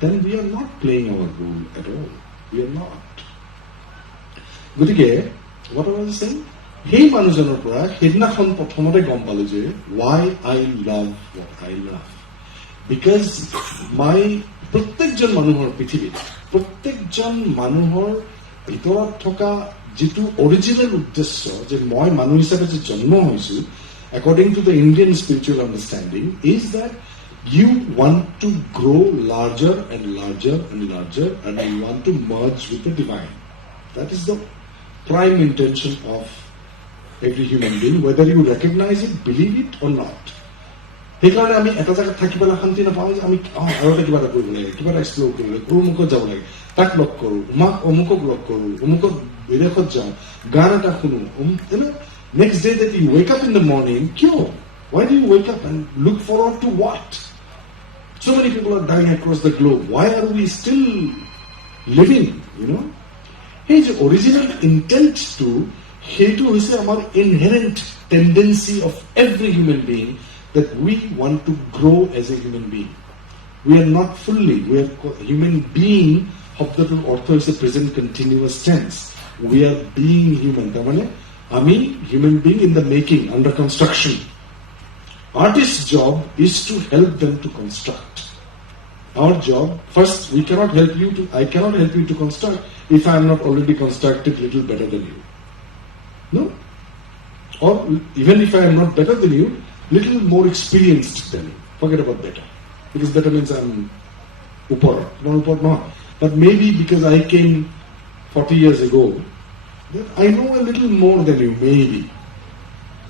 then we are not playing our role at all. We are not. গতিকে what I was saying, সেই মানুহজনৰ পৰা সেইদিনাখন প্ৰথমতে গম পালো যে why I love what I love. Because প্ৰত্যেকজন মানুহৰ পৃথিৱীত প্ৰত্যেকজন মানুহৰ ভিতৰত থকা যিটো অৰিজিনেল উদ্দেশ্য যে মই মানুহ হিচাপে যে জন্ম হৈছো, according to the Indian spiritual understanding, is that you want to grow larger and larger and larger, and you want to merge with the divine. That is the prime intention of every human being, whether you recognize it, believe it or not. সেইকাৰণে আমি এটা জায়গাত থাকি পেলাই শান্তি নাপাওঁ যে আমি আৰু এটা কিবা এটা কৰিব লাগে, কিবা এটা এক্সপ্ল'ৰ কৰিব লাগে, অমুকত যাব লাগে, তাক লগ কৰোঁ, অমুকক লগ কৰোঁ, অমুকত বিদেশত যাওঁ, গান এটা শুনো, next day that you wake up in the morning, কিয়? Why do you wake up and look forward to what? So many people are dying across the globe. Why are we still living, সেই যে original ইণ্টেণ্টটো, সেইটো হৈছে আমাৰ inherent tendency of every human being, that we want to grow as a human being. We are not fully, we are human being শব্দটোৰ অৰ্থ হৈছে present continuous tense we are being human তার মানে আমি human being in the making under construction artist's job is to help them to construct. Our job, first, I cannot help you to construct if I am not already constructed little better than you. No? Or even if I am not better than you, little more experienced than you. Forget about better. Because better means I am upar. No. But maybe because I came 40 years ago, then I know a little more than you, maybe.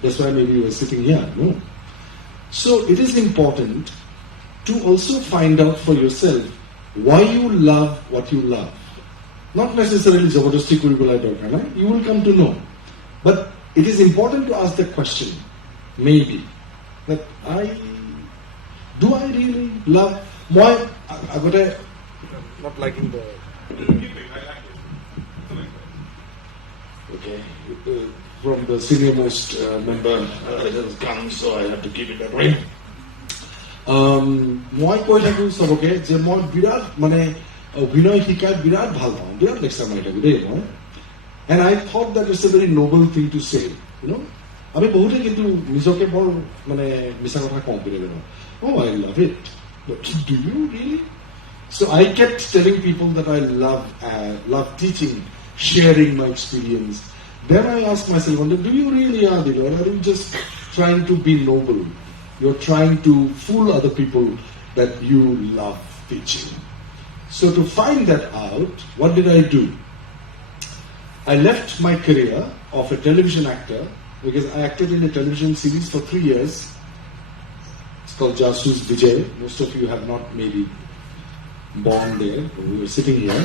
That's why maybe you are sitting here, no? So it is important to also find out for yourself why you love what you love. Not necessarily Jabardasti Kuribulai Dorkana, you will come to know. But it is important to ask the question, maybe, that do I really love why I got a not liking the okay. From the senior most member has come, so I have to keep it that way. মই কৈ থাকো সবকে যে মই বিৰাট মানে অভিনয় শিকাই বিৰাট ভাল পাওঁ বিৰাট লেকচাৰ মাৰি থাকো দেই মই and I thought that it's a very noble thing to say, you know. আমি বহুতে কিন্তু নিজকে বৰ মানে মিছা কথা কওঁ বুলি জানো oh I love it but do you really? So I kept telling people that I love teaching, sharing my experience. Then I asked myself, do you really, Adil, or are you just trying to be noble? You're trying to fool other people that you love teaching. So to find that out, what did I do? I left my career of a television actor because I acted in a television series for 3 years. It's called Jasus Vijay. Most of you have not maybe born there. We were sitting here.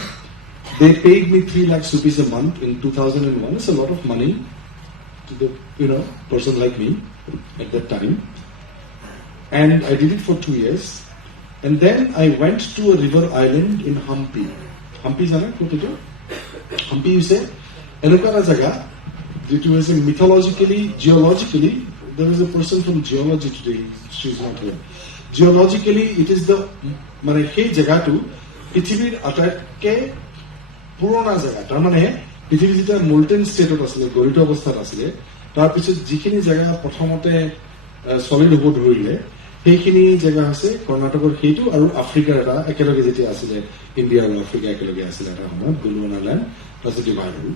They paid me 3 lakhs rupees a month in 2001. It's a lot of money to the person like me at that time. And I did it for 2 years. And then I went to a river island in Hampi. Hampi is Hampi, you say? Elokara Jaga, it was mythologically, geologically, there is a person from geology today, she's not here. Geologically, it is the মানে সেই জায়গাটো পৃথিৱীৰ আটাইতকৈ পুৰণা জায়গা তাৰ মানে পৃথিৱী যেতিয়া মোল্টেন ষ্টেটত আছিলে গলিত অৱস্থাত আছিলে তাৰপিছত যিখিনি জায়গা প্ৰথমতে সলিড হ'ব ধৰিলে সেইখিনি জায়গা হৈছে কৰ্ণাটকৰ সেইটো আৰু আফ্ৰিকাৰ এটা একেলগে যেতিয়া আছিলে ইণ্ডিয়া আৰু আফ্ৰিকা একেলগে আছিলে এটা সময়ত গোলৱানা লেণ্ড তাৰপিছত ডিভাইড হ'ল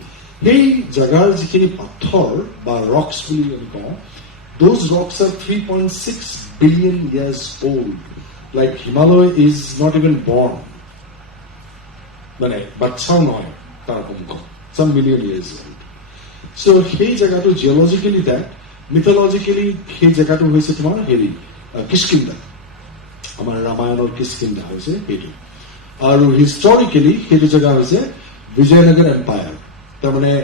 সেই জায়গাৰ যিখিনি পাথৰ বা ৰক্স বুলি আমি কওঁ those rocks are 3.6 billion years old. Like Himalaya is not even born. But some million years old. So hey jagato geologically that, mythologically hey jagato hoise tomar heri Kishkinda. Amar Ramayanor Kishkinda hoise hetu. Aru historically hetu jaga hoise Vijayanagar Empire. Tar mane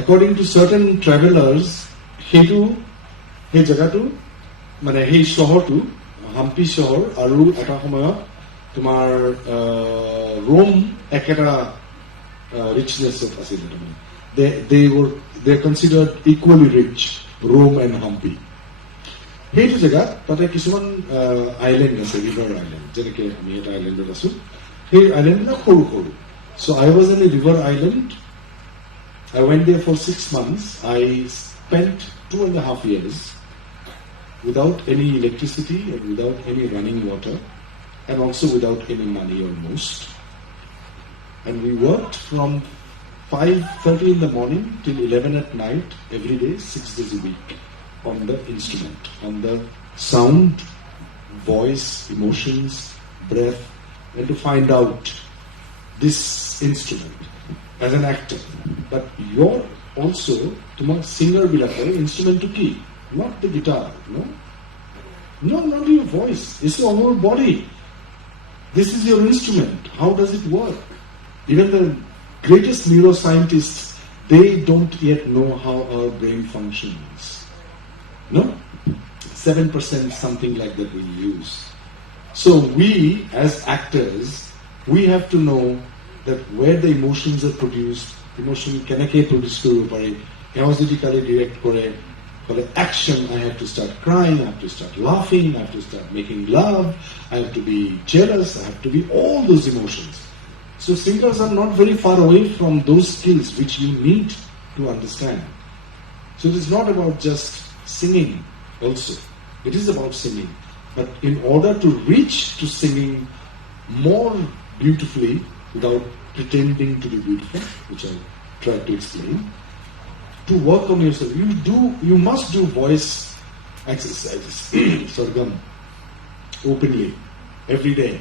according to certain travelers hetu hey jagato মানে সেই চহৰটো হাম্পি চহৰ আৰু এটা সময়ত তোমাৰ ৰোম একেটা ৰিচনেছত আছিল they considered equally rich Rome and Hampi সেইটো জেগাত তাতে কিছুমান আইলেণ্ড আছে ৰিভাৰ আইলেণ্ড যেনেকে আমি এটা আইলেণ্ডত আছো সেই আইলেণ্ডবিলাক সৰু সৰু so I was in a river island I went there for 6 months I spent 2.5 years without any electricity and without any running water and also without any money almost. And we worked from 5:30 in the morning till 11 at night every day, 6 days a week on the instrument, on the sound, voice, emotions, breath, and to find out this instrument as an actor. But you're also, tomorrow singer bilakar instrument to key. Not the guitar, no, not your voice. It's your whole body. This is your instrument. How does it work? Even the greatest neuroscientists, they don't yet know how our brain functions. No? 7% something like that we use. So we, as actors, we have to know that where the emotions are produced, emotion kenake produce koribo pare, energetically direct kore, for the action, I have to start crying, I have to start laughing, I have to start making love, I have to be jealous, I have to be all those emotions. So singers are not very far away from those skills which you need to understand. So it is not about just singing also. It is about singing. But in order to reach to singing more beautifully without pretending to be beautiful, which I tried to explain, to work on yourself, you must do voice exercises, sargam, openly, every day.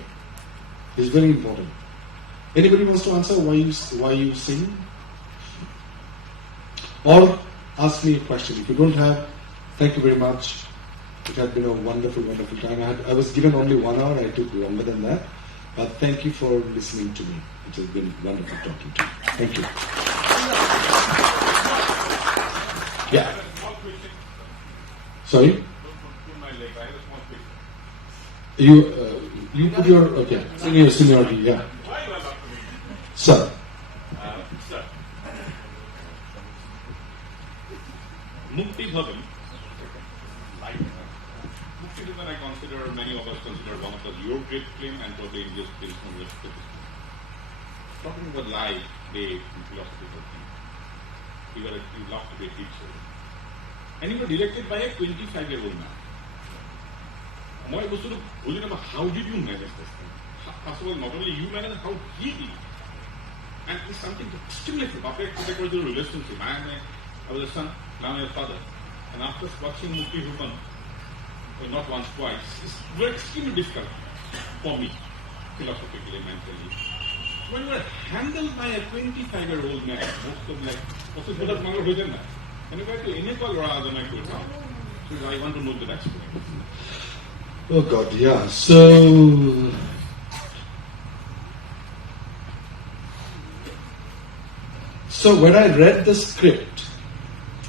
It's very important. Anybody wants to answer why you sing? Or ask me a question. If you don't have, thank you very much. It had been a wonderful, wonderful time. I was given only 1 hour. I took longer than that. But thank you for listening to me. It has been wonderful talking to you. Thank you. Yeah. Sorry? You put your, okay, seniority, yeah. Sir. Sir. Mukti Bhavan. Mukti Bhavan I consider, many of us consider one of the your great film and probably India's film from your talking about life, faith, and philosophical things. You love to be a teacher. And you were directed by a 25-year-old man. My question is, how did you manage this thing? First of all, not only you managed, how he did. And it's something extremely perfect because of the relationship. I was a son, now I'm a father. And after watching Mukti Bhavan, not once, twice, it's very extremely difficult for me, philosophically, mentally. When you are handled by a 25-year-old man, most of like, what's the good Mangal Hojan? And you go to any call or other night will come. So I want to know that experience. Oh God, yeah. So when I read the script,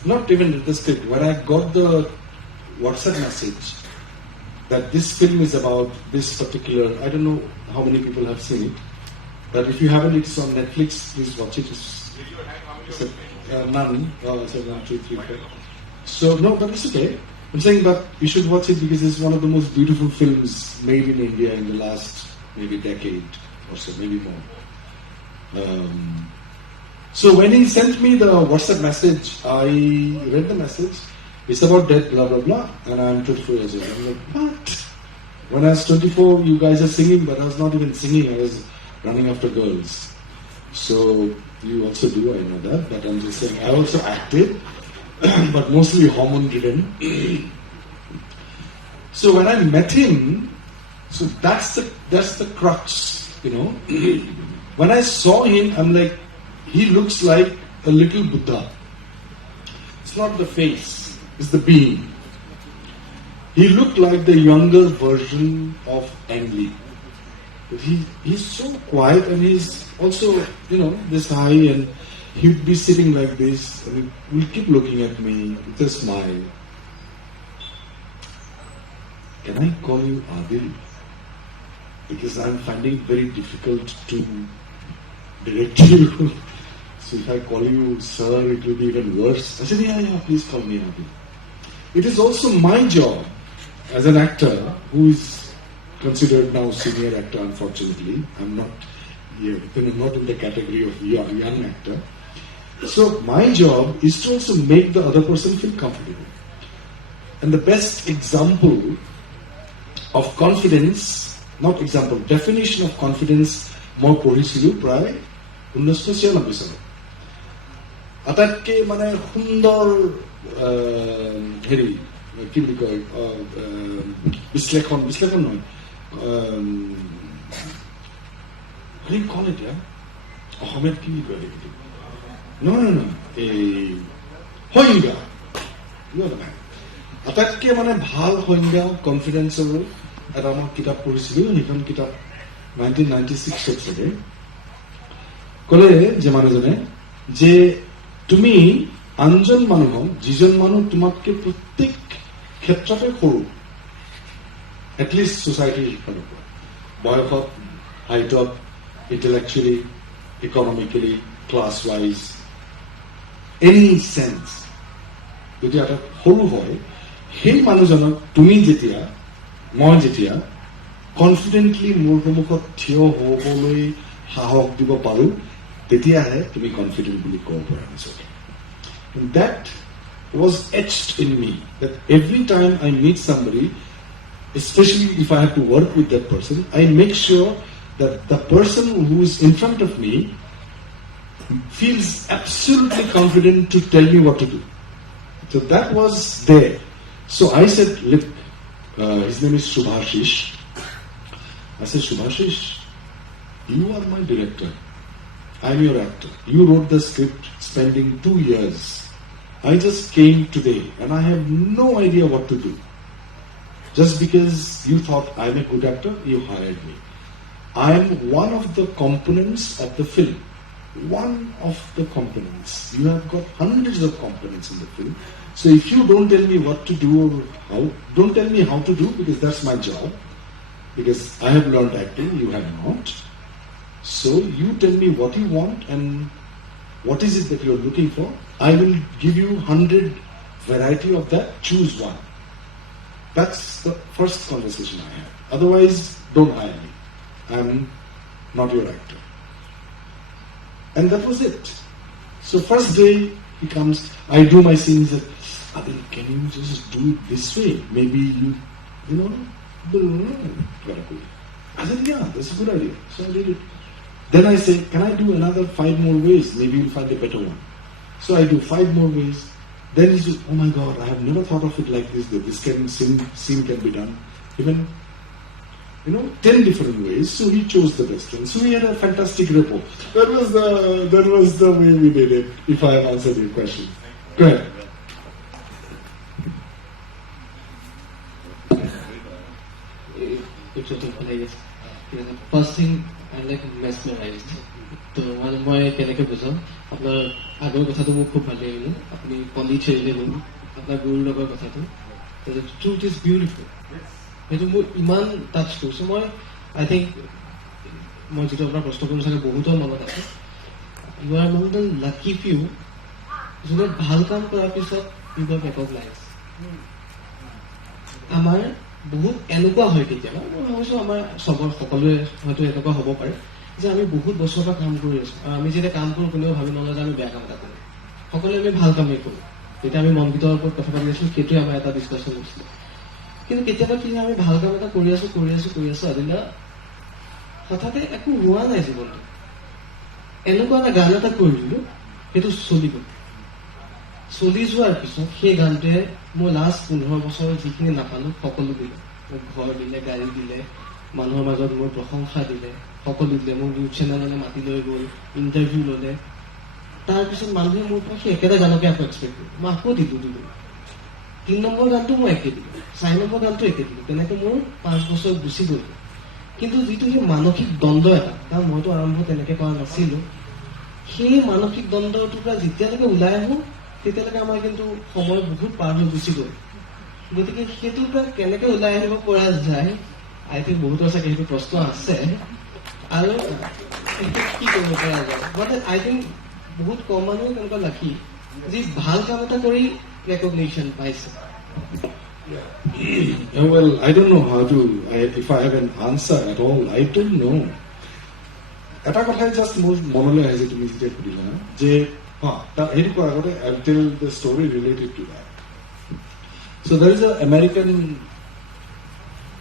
not even the script, when I got the WhatsApp message that this film is about this particular, I don't know how many people have seen it, but if you haven't, it's on Netflix, please watch it. None. Oh, so 1, 2, 3, 4. So, no, but it's okay. I'm saying, but you should watch it because it's one of the most beautiful films made in India in the last maybe decade or so, maybe more. So when he sent me the WhatsApp message, I read the message. It's about death, blah, blah, blah. And I'm 24 years old. I'm like, what? When I was 24, you guys are singing, but I was not even singing. I was running after girls. So you also do, I know that. But I'm just saying, I also acted. But mostly hormone-driven. So when I met him, so that's the crux, you know. When I saw him, I'm like, he looks like a little Buddha. It's not the face, it's the being. He looked like the younger version of Ang Lee. But he's so quiet and he's also, you know, this high, and he'd be sitting like this and he'll keep looking at me with a smile. Can I call you Adil? Because I'm finding it very difficult to direct you. So if I call you sir, it will be even worse. I said, yeah, please call me Adil. It is also my job as an actor who is considered now senior actor, unfortunately. I'm not here, I'm not in the category of young actor. So my job is to also make the other person feel comfortable. And the best example of confidence, not example, definition of confidence, মই পঢ়িছিলোঁ প্ৰায় 1996 চনত। আটাইতকৈ মানে সুন্দৰ হেৰি কি বুলি কয় বিশ্লেষণ নহয় কি কল এতিয়া অসমীয়াত কি বুলি কয় নহয় এই সংজ্ঞা আটাইতকৈ মানে ভাল সংজ্ঞা কনফিডেন্সৰ এটা মই কিতাপ পঢ়িছিলোঁ। সেইখন কিতাপ 1996 চাগে ক'লে যে মানুহজনে যে তুমি আনজন মানুহক যিজন মানুহ তোমাতকৈ প্ৰত্যেক ক্ষেত্ৰতে সৰু, এটলিষ্ট ছ'চাইটিৰ ফালৰ পৰা বয়সত, হাইটত, intellectually, economically, class wise, any chance যদি এটা সৰু হয়, সেই মানুহজনক তুমি যেতিয়া, মই যেতিয়া কনফিডেণ্টলি মোৰ সন্মুখত থিয় হ'বলৈ সাহস দিব পাৰো তেতিয়াহে তুমি কনফিডেন্ট বুলি ক'ব পাৰা নিজকে that was etched in me that every time I meet somebody, especially if I have to work with that person, I make sure that the person who is in front of me feels absolutely confident to tell me what to do. So that was there. So I said, look, his name is Subhashish. I said, Subhashish, you are my director. I'm your actor. You wrote the script spending 2 years. I just came today and I have no idea what to do. Just because you thought I'm a good actor, you hired me. I'm one of the components of the film. One of the components. You have got hundreds of components in the film. So if you don't tell me what to do or how, don't tell me how to do because that's my job. Because I have learned acting, you have not. So you tell me what you want and what is it that you're looking for. I will give you 100 variety of that. Choose one. That's the first conversation I have. Otherwise, don't hire me. I'm not your actor. And that was it. So first day he comes, I do my scene. He said, Adil, can you just do it this way? Maybe you know. I said, yeah, that's a good idea. So I did it. Then I say, can I do another 5 more ways? Maybe you'll find a better one. So I do 5 more ways. Then he says, oh my God, I have never thought of it like this, that this scene can be done. Even, 10 different ways. So he chose the best one. So we had a fantastic rapport. That was the way we did it, if I have answered your question. Go ahead. First thing, I like mesmerized. তো মানে মই কেনেকে বুজাম আপোনাৰ আগৰ কথাটো মোক খুব ভাল লাগিলে আপুনি কলি চেৰিলে গ'ল আপোনাৰ গুৰুৰ লগৰ কথাটো ট্ৰুথ ইজ বিউটিফুল সেইটো মোৰ ইমান টাচ কৰিছে মই আই থিংক মই যিটো আপোনাৰ প্ৰশ্ন কৰিম চাগে বহুতৰ মনত আছে you are among the lucky few যোনে ভাল কাম কৰাৰ পিছত ইউ গট ৰেকগনাইজ আমাৰ বহুত এনেকুৱা হয় কেতিয়াবা মই ভাবিছো আমাৰ সকলোৱে হয়তো এনেকুৱা হ'ব পাৰে যে আমি বহুত বছৰৰ পৰা কাম কৰি আছো আৰু আমি যেতিয়া কাম কৰোঁ কোনেও ভাবি নলয় যে আমি বেয়া কাম এটা কৰোঁ সকলোৱে আমি ভাল কামেই কৰোঁ যেতিয়া আমি মনগীতৰ ওপৰত কথা পাতি আছিলো সেইটোৱে আমাৰ এটা ডিছকাশ্যন হৈছিলে কিন্তু কেতিয়াবা কি আমি ভাল কাম এটা কৰি আছো আজিলা হঠাতে একো হোৱা নাই জীৱনটো এনেকুৱা এটা গান এটা কৰি দিলো সেইটো চলি যোৱাৰ পিছত সেই গানটোৱে মই লাষ্ট 15 বছৰৰ যিখিনি নাপালো সকলো দিলে মোক ঘৰ দিলে গাড়ী দিলে মানুহৰ মাজত মোৰ প্ৰশংসা দিলে সকলো দিলে মোক নিউজ চেনেললৈ মাতি লৈ গ'ল ইণ্টাৰভিউ ল'লে তাৰপিছত মানুহে মোৰ পৰা সেই একেটা গানকে আকৌ এক্সপেক্ট কৰিলে মই আকৌ দিলো 3 নম্বৰ গানটো মই একে দিলো 4 নম্বৰ গানটো একে দিলো তেনেকে মোৰ 5 বছৰ গুচি গ'ল কিন্তু যিটো সেই মানসিক দ্বন্দ্ব এটা কাৰণ মইতো আৰম্ভ তেনেকে কৰা নাছিলো সেই মানসিক দ্বন্দ্বটোৰ পৰা যেতিয়ালৈকে ওলাই আহো তেতিয়ালৈকে আমাৰ কিন্তু সময় বহুত পাৰ হৈ গুচি গ'ল গতিকে সেইটোৰ পৰা কেনেকে ওলাই আহিব পৰা যায় আই থিংক বহুতৰ চাগে সেইটো প্ৰশ্ন আছে আৰু কি কৰিব পৰা যায় বাট আই থিংক বহুত কম মানুহে তেনেকুৱা লাকি যি ভাল কাম এটা কৰি ৰেকগনিশ্যন পাইছে Well, I don't know how to, if I have an answer at all, I don't know. এটা কথাই জাষ্ট মোৰ মনলৈ আহিছে তুমি যেতিয়া সুধিলা না যে সেইটো কোৱাৰ আগতে I'll tell the story related to that. So there is an American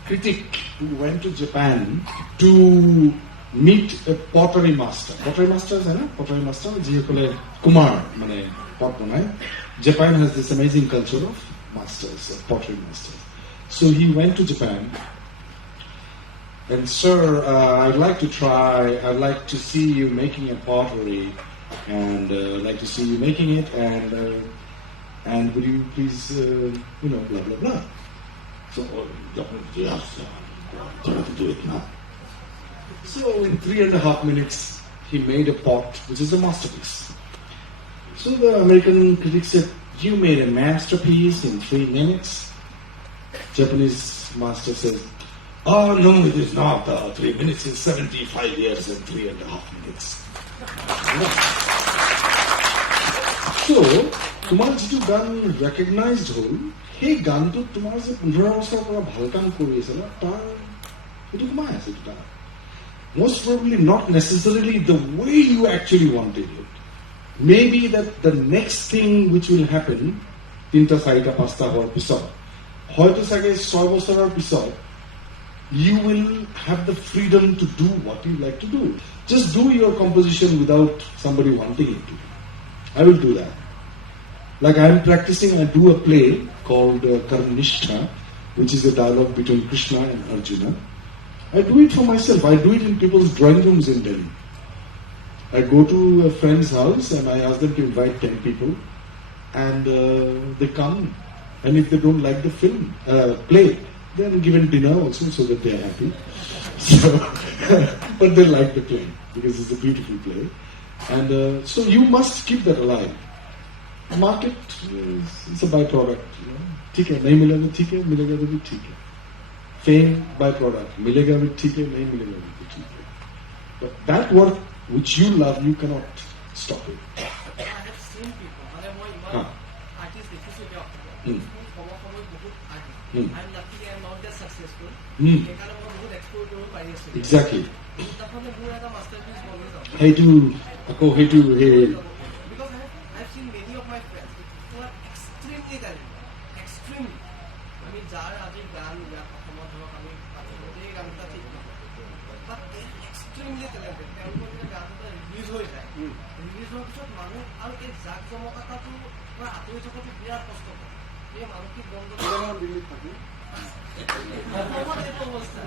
critic who went to Japan to meet a pottery master. Pottery master is na? Pottery master, যিসকলে কুমাৰ মানে পট বনায়. Japan has this amazing culture of masters, of pottery masters. So he went to Japan and, sir, I'd like to try, I'd like to see you making a pottery and I'd like to see you making it and would you please, blah, blah, blah. So, yes, I'll try to do it now. So in 3.5 minutes, he made a pot, which is a masterpiece. So the American critic said, you made a masterpiece in 3 minutes. Japanese master says, oh no, it is not 3 minutes, it's 75 years and 3.5 minutes. So, তোমাৰ যিটো গান ৰেকগনাইজড হ'ল সেই গানটোত তোমাৰ যে 15 বছৰৰ পৰা ভাল কাম কৰি আছে ন তাৰ সেইটো সোমাই আছে দুটা most probably not necessarily the way you actually wanted it. Maybe that the next thing which will happen, 3টা 4টা 5টা হওয়ার পিছত, হয়তো সাগে 6 বছরের পিছত, you will have the freedom to do what you like to do. Just do your composition without somebody wanting it to. I will do that. Like I am practicing, I do a play called Karnishtha, which is a dialogue between Krishna and Arjuna. I do it for myself. I do it in people's drawing rooms in Delhi. I go to a friend's house and I ask them to invite 10 people, and they come. And if they don't like the play, they are given dinner also so that they are happy. So, but they like the play because it's a beautiful play. And so you must keep that alive. Market is a byproduct. ठीक है, नहीं मिलेगा ठीक है, मिलेगा तो भी ठीक है. Fame byproduct, मिलेगा भी ठीक है, नहीं मिलेगा भी ठीक है. But that work which you love, you cannot stop it. I have seen people, মানে মই ইমান artist দেখিছো যে সময় বহুত artist. I'm lucky I'm not that successful. সেইকাৰণে মই বহুত explore কৰিব পাৰি আছো. Exactly. তাহলে মোৰ এটা masterpiece বনি যাব. সেইটো Because I've seen many of my friends who are extremely talented, extremely. আমি যাৰ আজি গান ইয়াত অসমত ধৰক আমি এই গানটা ঠিক নহয়, but they are extremely talented. তেওঁলোকৰ যেতিয়া গান এটা ৰিলিজ হৈ যায়, ৰিলিজ হোৱাৰ পিছত মানুহ আৰু এই জাক জমকতাটো পৰা আঁতৰি থকাটো বিৰাট কষ্ট হয়. এই মানসিক বন্ধটো অসমত এইটো অৱস্থা,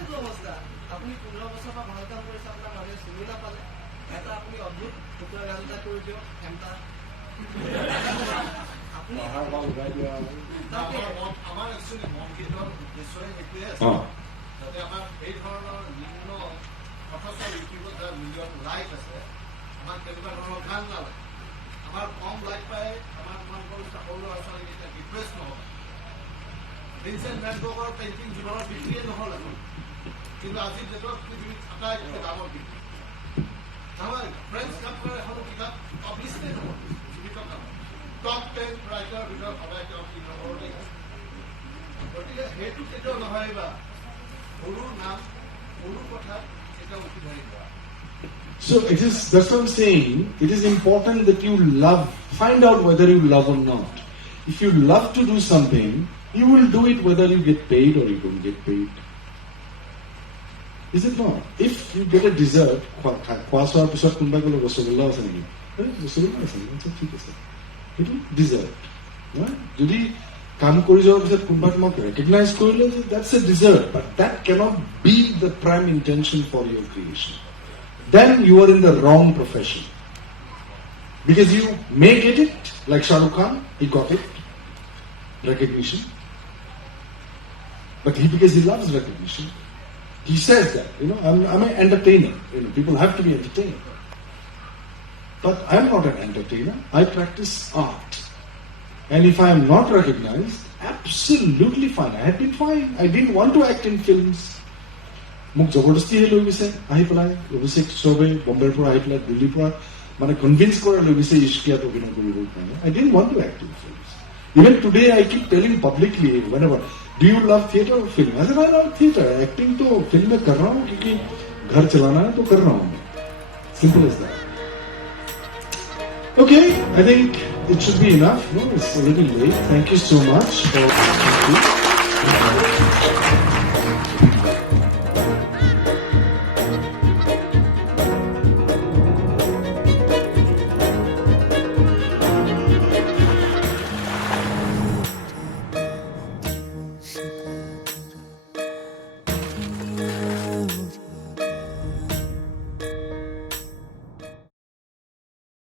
এইটো অৱস্থা. আপুনি 15 বছৰ পৰা ভাল কাম কৰিছে, আপোনাৰ মানুহে চিনি নাপালে, এটা আপুনি অদ্ভুত টুকুৰা গান এটা কৰি দিয়ক, হেমতা আপুনি আমাৰ একচুৱেলি মংগীতৰ উদ্দেশ্যই সেইটোৱে আছে, যাতে আমাৰ এই ধৰণৰ নিম্ন অথচ ইউটিউবত যাৰ মিলিয়ন লাইক আছে, আমাক তেনেকুৱা ধৰণৰ গান নালাগে. আমাৰ কম লাইক পায়, আমাৰ তোমালোকৰ সৰু ল'ৰা ছোৱালীকেইটা ৰিকুৱেষ্ট নহ'ব. ভিনচেণ্ট ভেন গগৰ পেইণ্টিং জীৱনৰ বিক্ৰীয়ে নহ'ল এখন, কিন্তু আজিৰ ডেটত পৃথিৱীত আটাইতকৈ ডাঙৰ বিক্ৰী. আমাৰ ফ্ৰেঞ্চ কাপৰ এখন কিতাপ পাব্লিছেই নহ'ল, টপ 10 ৰাইটাৰৰ ভিতৰত সদায় তেওঁ 3 নম্বৰতে আছে. গতিকে সেইটো কেতিয়াও নহয়বা সৰুৰ নাম সৰু কথা কেতিয়াও উঠি ধৰিবা. So that's what I'm saying. It is important that you love, find out whether you love or not. If you love to do something, you will do it whether you get paid or you don't get paid. Is it not? If you get a dessert, khwasar pisot kunba kolo rasogolla ase niki? Rasogolla ase niki? ঠিক আছে. Itu dessert. Jodi কাম কৰি যোৱাৰ পিছত কোনোবা তোমাক recognise কৰিলে, that's a dessert, but that cannot be the prime intention for your creation. Then you are in the wrong profession. Because you may get it, like Shah Rukh Khan, he got it, recognition. But because he loves recognition, he says that, I'm an entertainer. People have to be entertained. But I'm not an entertainer. I practice art. And if I am not recognized, absolutely fine. I had been fine. I didn't want to act in films. মোক জবৰদস্তি লৈ গৈছে আহি পেলাই, অভিষেক চবে বম্বেৰ পৰা আহি পেলাই দিল্লীৰ পৰা মানে কনভিন্স কৰা লৈ গৈছে ইস্কিয়াত অভিনয় কৰিবৰ কাৰণে. I didn't want to act in films. Even today I keep telling publicly, whenever, do you love theatre or film? I said, I love theatre. Acting तो फिल्म में कर रहा हूँ क्योंकि घर चलाना है तो कर रहा हूँ. Simple as that. Okay, I think it should be enough. No, it's a little late. Thank you so much for